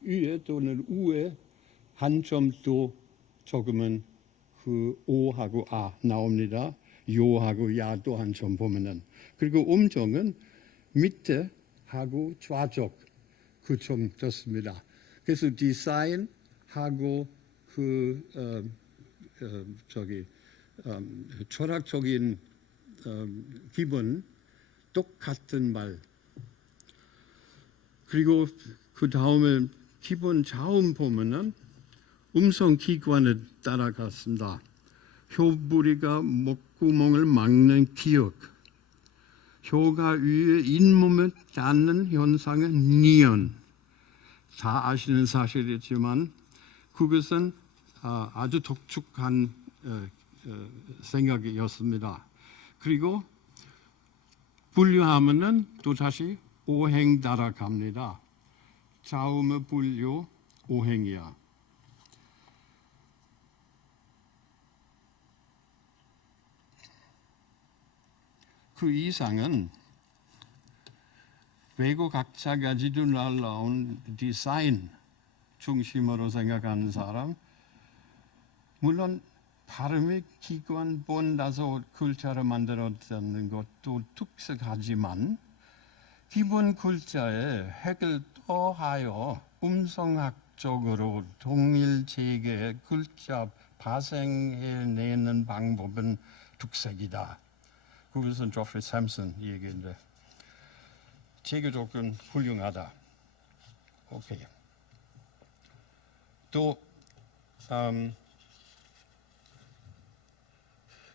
위에 또는 위에 한 점 또 조금은 그 오하고 아 나옵니다. 요하고 야도 한 점 보면은. 그리고 음정은 밑에 하고 좌쪽 그 점 떴습니다. 그래서 디자인하고 그 철학적인 기본 똑같은 말. 그리고 그 다음에 기본 자음 보면은 음성 기관에 따라갔습니다. 혀부리가 목구멍을 막는 기억, 혀가 위에 잇몸에 닿는 현상은 니은. 다 아시는 사실이지만 그것은 아주 독특한 생각이었습니다. 그리고 분류하면은 또 다시 오행 따라갑니다. 자음의 분류 오행이야. 그 이상은 외국 학자가 지도날라온 디자인 중심으로 생각하는 사람, 물론 발음의 기관 본다서 글자를 만들었다는 것도 특색하지만 기본 글자의 핵을 더하여 음성학적으로 동일 체계의 글자 발생해내는 방법은 특색이다. 그것은 조프리 샘슨 얘기인데 체계적은 훌륭하다. 오케이. 또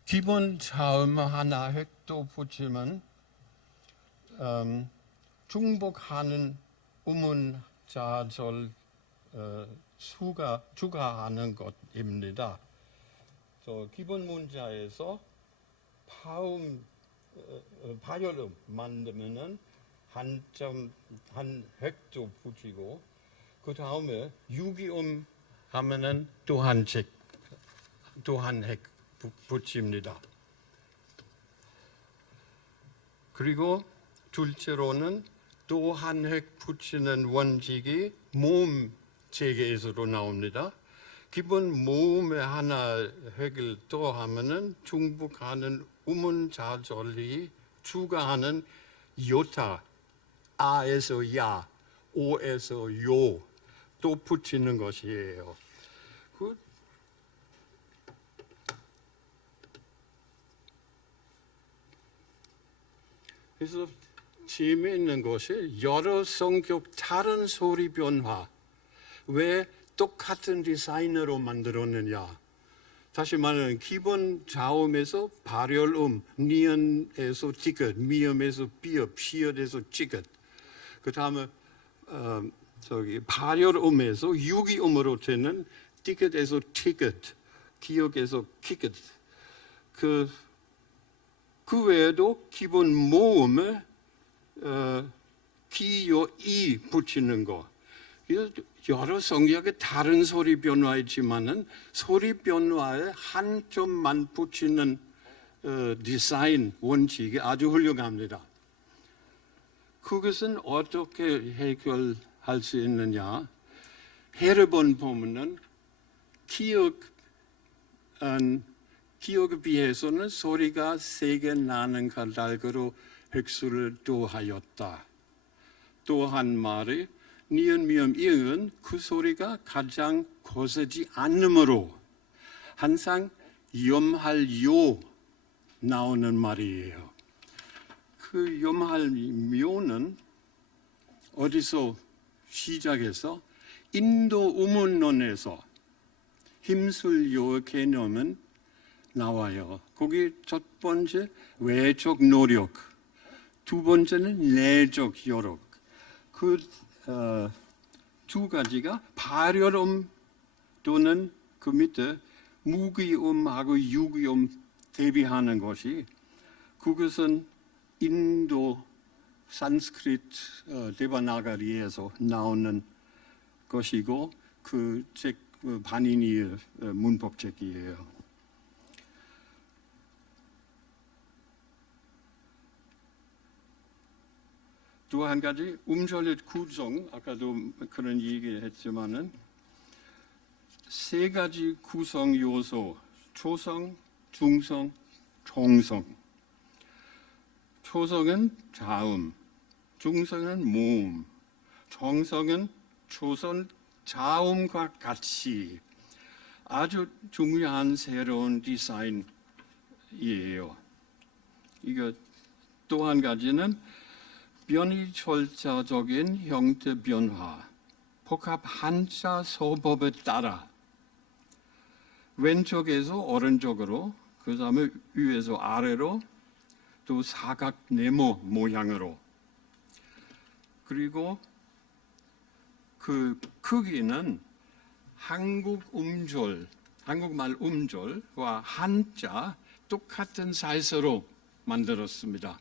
기본 자음 하나 핵도 붙이면 중복하는 음운 자절 추가하는 것입니다. 기본 문자에서 파열음 만들면은 한 획도 붙이고 그 다음에 유기음 하면은 또 한 획 붙입니다. 그리고 둘째로는 또 한 획 붙이는 원칙이 모음 체계에서도 나옵니다. 기본 모음에 하나 획을 더하면은 중복하는 음운 자절이 추가하는 요타, 아에서 야, 오에서 요 또 붙이는 것이에요. 그래서 재미있는 것이 여러 성격 다른 소리 변화. 왜 똑같은 디자인으로 만들었느냐. 다시 말하면 기본 자음에서 발열음, 니은에서 티긋, 미음에서 비읍, 시읒에서 찌긋. 그 다음에 발열음에서 유기음으로 되는 티긋에서 티긋, 기역에서 키긋. 그 외에도 기본 모음에 기요 이 붙이는 거. 여러 성격의 다른 소리 변화이지만은 소리 변화에 한 점만 붙이는 디자인 원칙이 아주 훌륭합니다. 그것은 어떻게 해결할 수 있느냐? 헤르본 보면은 기억에 비해서는 소리가 세게 나는 까닭으로 획수를 더하였다. 또 한 말이 니은, 미음, 이응은 그 소리가 가장 거세지 않으므로 항상 염할 요 나오는 말이에요. 그 염할 묘는 어디서 시작해서 인도 우문론에서 힘술 요 개념은 나와요. 거기 첫 번째 외적 노력, 두 번째는 내적 여력. 그 두 가지가 발열음 또는 그 밑에 무기음하고 유기음 대비하는 것이 그것은 인도 산스크리트 데바나가리에서 나오는 것이고 그 책 바니니의 문법책이에요. 또 한 가지 음절의 구성, 아까도 그런 얘기했지만은 세 가지 구성 요소: 초성, 중성, 종성. 초성은 자음, 중성은 모음, 종성은 초성 자음과 같이 아주 중요한 새로운 디자인이에요. 이거 또 한 가지는 변이 절차적인 형태 변화, 복합 한자 소법에 따라 왼쪽에서 오른쪽으로, 그 다음에 위에서 아래로, 또 사각 네모 모양으로, 그리고 그 크기는 한국말 음절과 한자 똑같은 사이즈로 만들었습니다.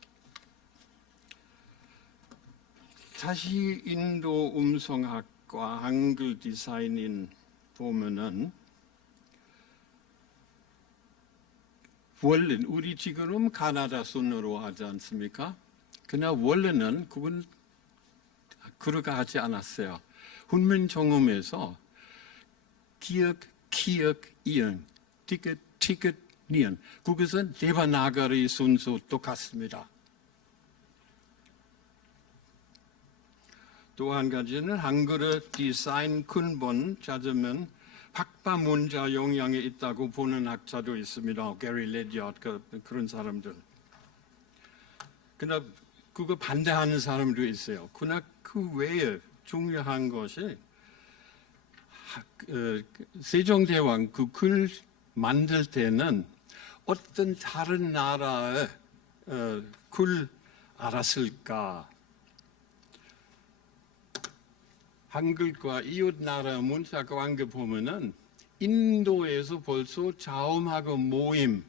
다시 인도 음성학과 한글 디자인인 보면은 원래 우리 지금 가나다 순으로 하지 않습니까? 그러나 원래는 그건 그렇게 하지 않았어요. 훈민정음에서 기역, 키역, 이응, 티켓, 티켓, 니은, 그것은 데바나가리 순서 똑같습니다. 또 한 가지는 한글의 디자인 근본 찾으면 박바 문자 영향이 있다고 보는 학자도 있습니다. 게리 레디엇 그런 사람들. 그러나 그거 반대하는 사람도 있어요. 그러나 그 외에 중요한 것이 세종대왕 그 글 만들 때는 어떤 다른 나라의 글 알았을까? 한글과 이웃 나라 문자 관계 보면은 인도에서 벌써 자음하고 모음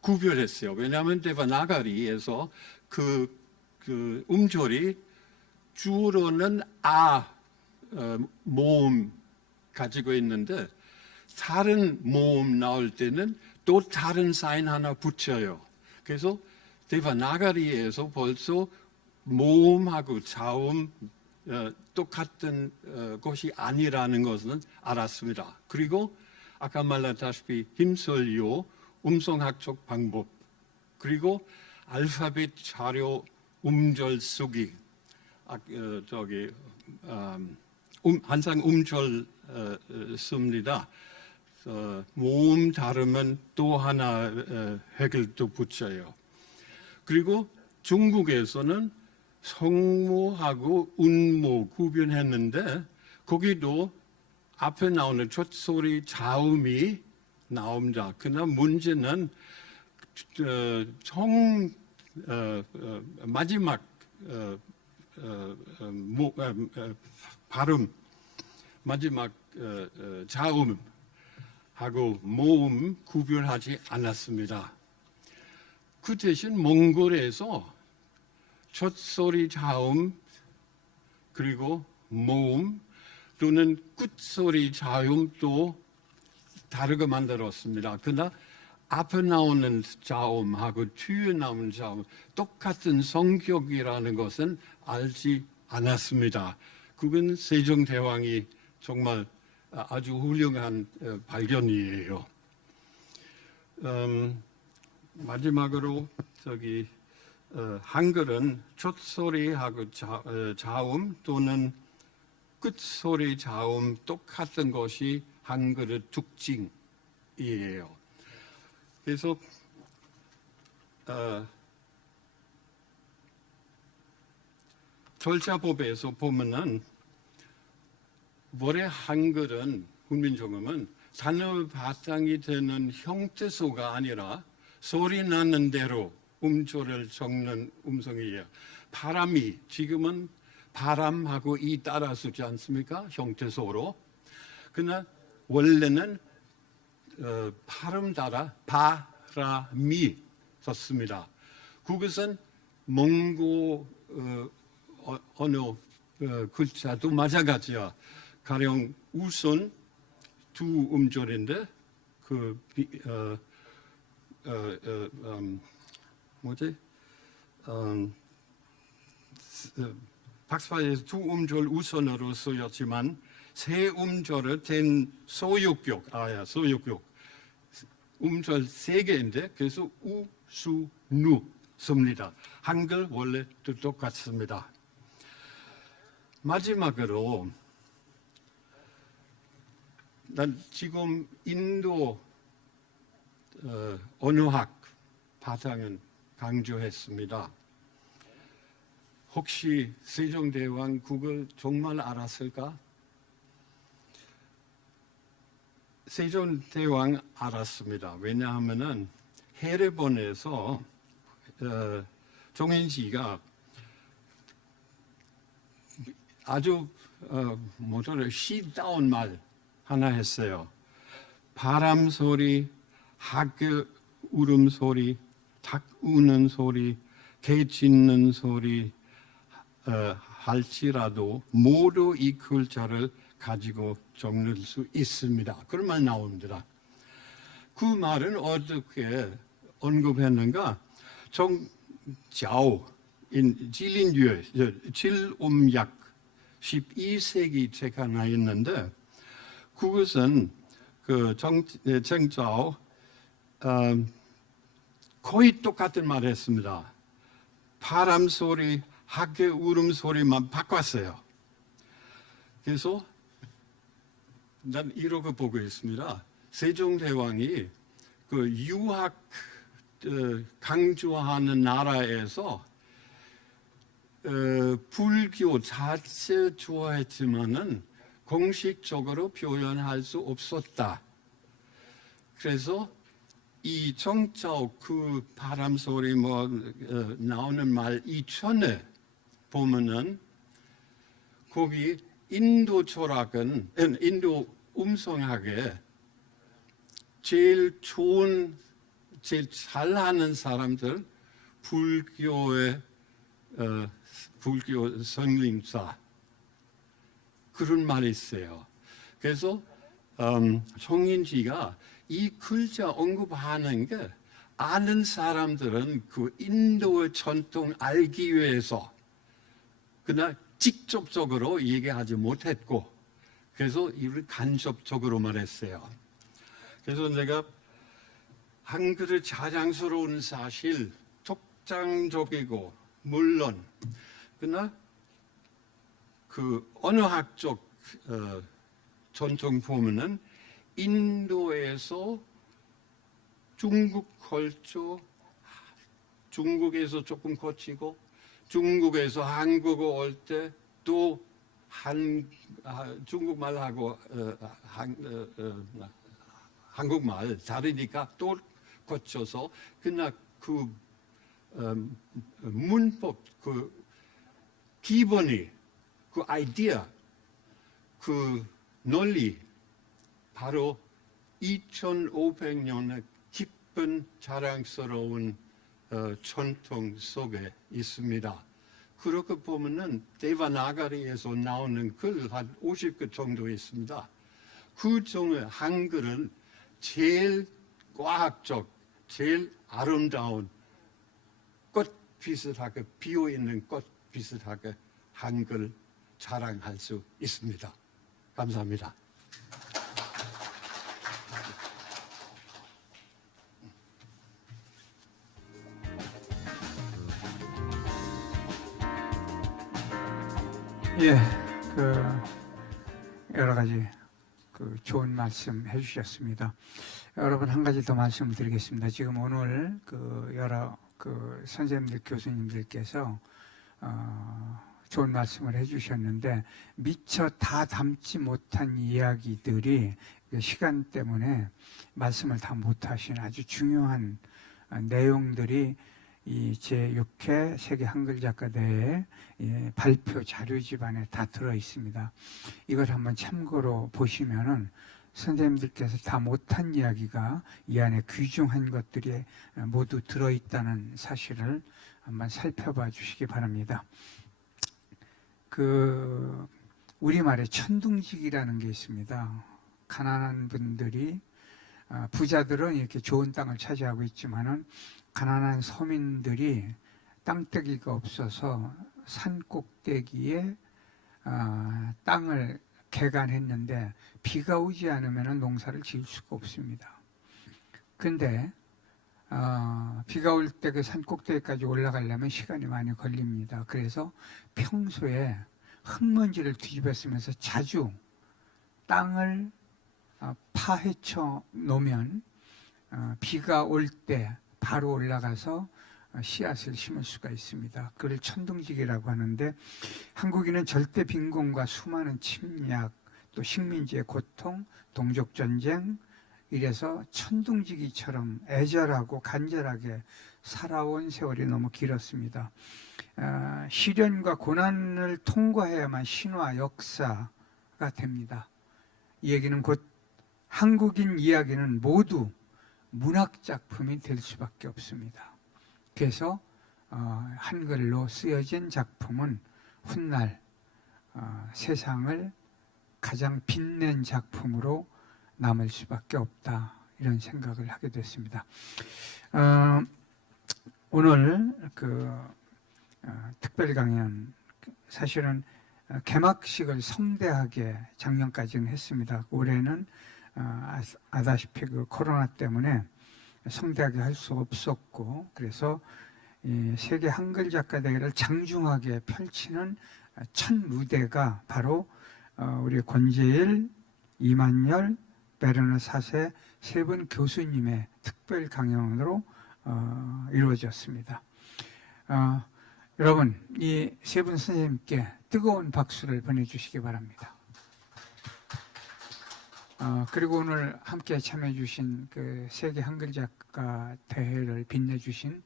구별했어요. 왜냐하면 데바나가리에서 그 음절이 주로는 모음 가지고 있는데 다른 모음 나올 때는 또 다른 사인 하나 붙여요. 그래서 데바나가리에서 벌써 모음하고 자음 똑같은 것이 아니라는 것은 알았습니다. 그리고 아까 말했다시피 힘설요, 음성학적 방법, 그리고 알파벳 자료 음절 쓰기, 항상 음절 씁니다. 모음 다르면 또 하나 획을 또 붙여요. 그리고 중국에서는 성모하고 운모 구분했는데 거기도 앞에 나오는 첫 소리 자음이 나옵니다. 그러나 문제는 마지막 발음, 마지막 자음하고 모음 구별하지 않았습니다. 그 대신 몽골에서 첫 소리 자음 그리고 모음 또는 끝소리 자음도 다르게 만들었습니다. 그러나 앞에 나오는 자음하고 뒤에 나오는 자음 똑같은 성격이라는 것은 알지 않았습니다. 그건 세종대왕이 정말 아주 훌륭한 발견이에요. 마지막으로 한글은 첫소리하고 자음 또는 끝소리 자음 똑같은 것이 한글의 특징이에요. 그래서 절차법에서 보면은 원래 한글은 훈민정음은 단어 바탕이 되는 형태소가 아니라 소리 나는 대로 음절을 적는 음성이에요. 바람이 지금은 바람하고 이 따라 쓰지 않습니까? 형태소로. 그러나 원래는 발음 따라 바람이 썼습니다. 그것은 몽고 언어 글자도 마찬가지야. 가령 우선 두 음절인데 뭐지? 박스파에서 두 음절 우선으로 쓰였지만 세 음절을 된 소유격, 소유격 음절 세 개인데 그래서 우, 수, 누 씁니다. 한글 원래도 똑같습니다. 마지막으로 난 지금 인도 언어학 바탕은 강조했습니다. 혹시 세종대왕 그걸 정말 알았을까? 세종대왕 알았습니다. 왜냐하면은 해례본에서 정인지가 아주 시다운 말 하나 했어요. 바람 소리, 하교 울음 소리, 닭 우는 소리, 개 짖는 소리 할지라도 모두 이 글자를 가지고 적을 수 있습니다. 그런 말 나옵니다. 그 말은 어떻게 언급했는가? 정자오 진린듀에 질음약 12세기 책 하나 있는데 그것은 그 정자오 거의 똑같은 말을 했습니다. 바람 소리, 하계 울음소리만 바꿨어요. 그래서 난 이렇게 보고 있습니다. 세종대왕이 그 유학 강조하는 나라에서 불교 자체 좋아했지만은 공식적으로 표현할 수 없었다. 그래서 이 정자오 그 바람 소리 나오는 말 이전에 보면은 거기 인도 철학은 인도 음성학에 제일 잘하는 사람들 불교 선림사 그런 말이 있어요. 그래서 정인지가 이 글자 언급하는 게 아는 사람들은 그 인도의 전통 알기 위해서 그러나 직접적으로 얘기하지 못했고 그래서 이를 간접적으로 말했어요. 그래서 내가 한글의 자랑스러운 사실 독창적이고 물론 그러나 그 언어학적 전통 보면은 인도에서 중국 걸쳐 중국에서 조금 거치고 중국에서 한국어 올 때 또 중국말하고 한국말 다르니까 또 거쳐서 그러나 그 문법 그 기본이 그 아이디어 그 논리 바로 2500년의 깊은 자랑스러운 전통 속에 있습니다. 그렇게 보면은 데바나가리에서 나오는 글 한 50개 정도 있습니다. 그 중에 한글은 제일 과학적, 제일 아름다운 꽃 비슷하게 피어있는 꽃 비슷하게 한글 자랑할 수 있습니다. 감사합니다. 예, 그 여러 가지 그 좋은 말씀 해주셨습니다. 여러분 한 가지 더 말씀을 드리겠습니다. 지금 오늘 그 여러 그 선생님들 교수님들께서 좋은 말씀을 해주셨는데 미처 다 담지 못한 이야기들이 시간 때문에 말씀을 다 못하신 아주 중요한 내용들이 이 제6회 세계 한글 작가 대회 발표 자료 집안에 다 들어 있습니다. 이걸 한번 참고로 보시면은 선생님들께서 다 못한 이야기가 이 안에 귀중한 것들이 모두 들어 있다는 사실을 한번 살펴봐 주시기 바랍니다. 그 우리말에 천둥지기라는 게 있습니다. 가난한 분들이 부자들은 이렇게 좋은 땅을 차지하고 있지만은 가난한 서민들이 땅떼기가 없어서 산 꼭대기에 땅을 개간했는데 비가 오지 않으면 농사를 지을 수가 없습니다. 근데 비가 올 때 그 산 꼭대기까지 올라가려면 시간이 많이 걸립니다. 그래서 평소에 흙먼지를 뒤집어 쓰면서 자주 땅을 파헤쳐 놓으면 비가 올 때 바로 올라가서 씨앗을 심을 수가 있습니다. 그걸 천둥지기라고 하는데 한국인은 절대 빈곤과 수많은 침략, 또 식민지의 고통, 동족전쟁 이래서 천둥지기처럼 애절하고 간절하게 살아온 세월이 너무 길었습니다. 시련과 고난을 통과해야만 신화 역사가 됩니다. 이 얘기는 곧 한국인 이야기는 모두 문학작품이 될 수밖에 없습니다. 그래서 한글로 쓰여진 작품은 훗날 세상을 가장 빛낸 작품으로 남을 수밖에 없다, 이런 생각을 하게 됐습니다. 오늘 특별 강연 사실은 개막식을 성대하게 작년까지는 했습니다. 올해는 아다시피 그 코로나 때문에 성대하게 할 수 없었고, 그래서 이 세계 한글 작가 대회를 장중하게 펼치는 첫 무대가 바로 우리 권재일, 이만열, 베르너 4세 세 분 교수님의 특별 강연으로 이루어졌습니다. 여러분, 이 세 분 선생님께 뜨거운 박수를 보내주시기 바랍니다. 그리고 오늘 함께 참여해 주신 그 세계 한글 작가 대회를 빛내주신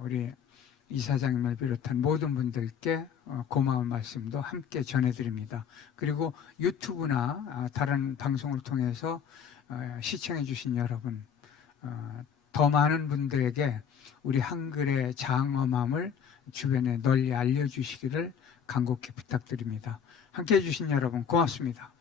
우리 이사장님을 비롯한 모든 분들께 고마운 말씀도 함께 전해드립니다. 그리고 유튜브나 다른 방송을 통해서 시청해 주신 여러분, 더 많은 분들에게 우리 한글의 장엄함을 주변에 널리 알려주시기를 간곡히 부탁드립니다. 함께 해주신 여러분 고맙습니다.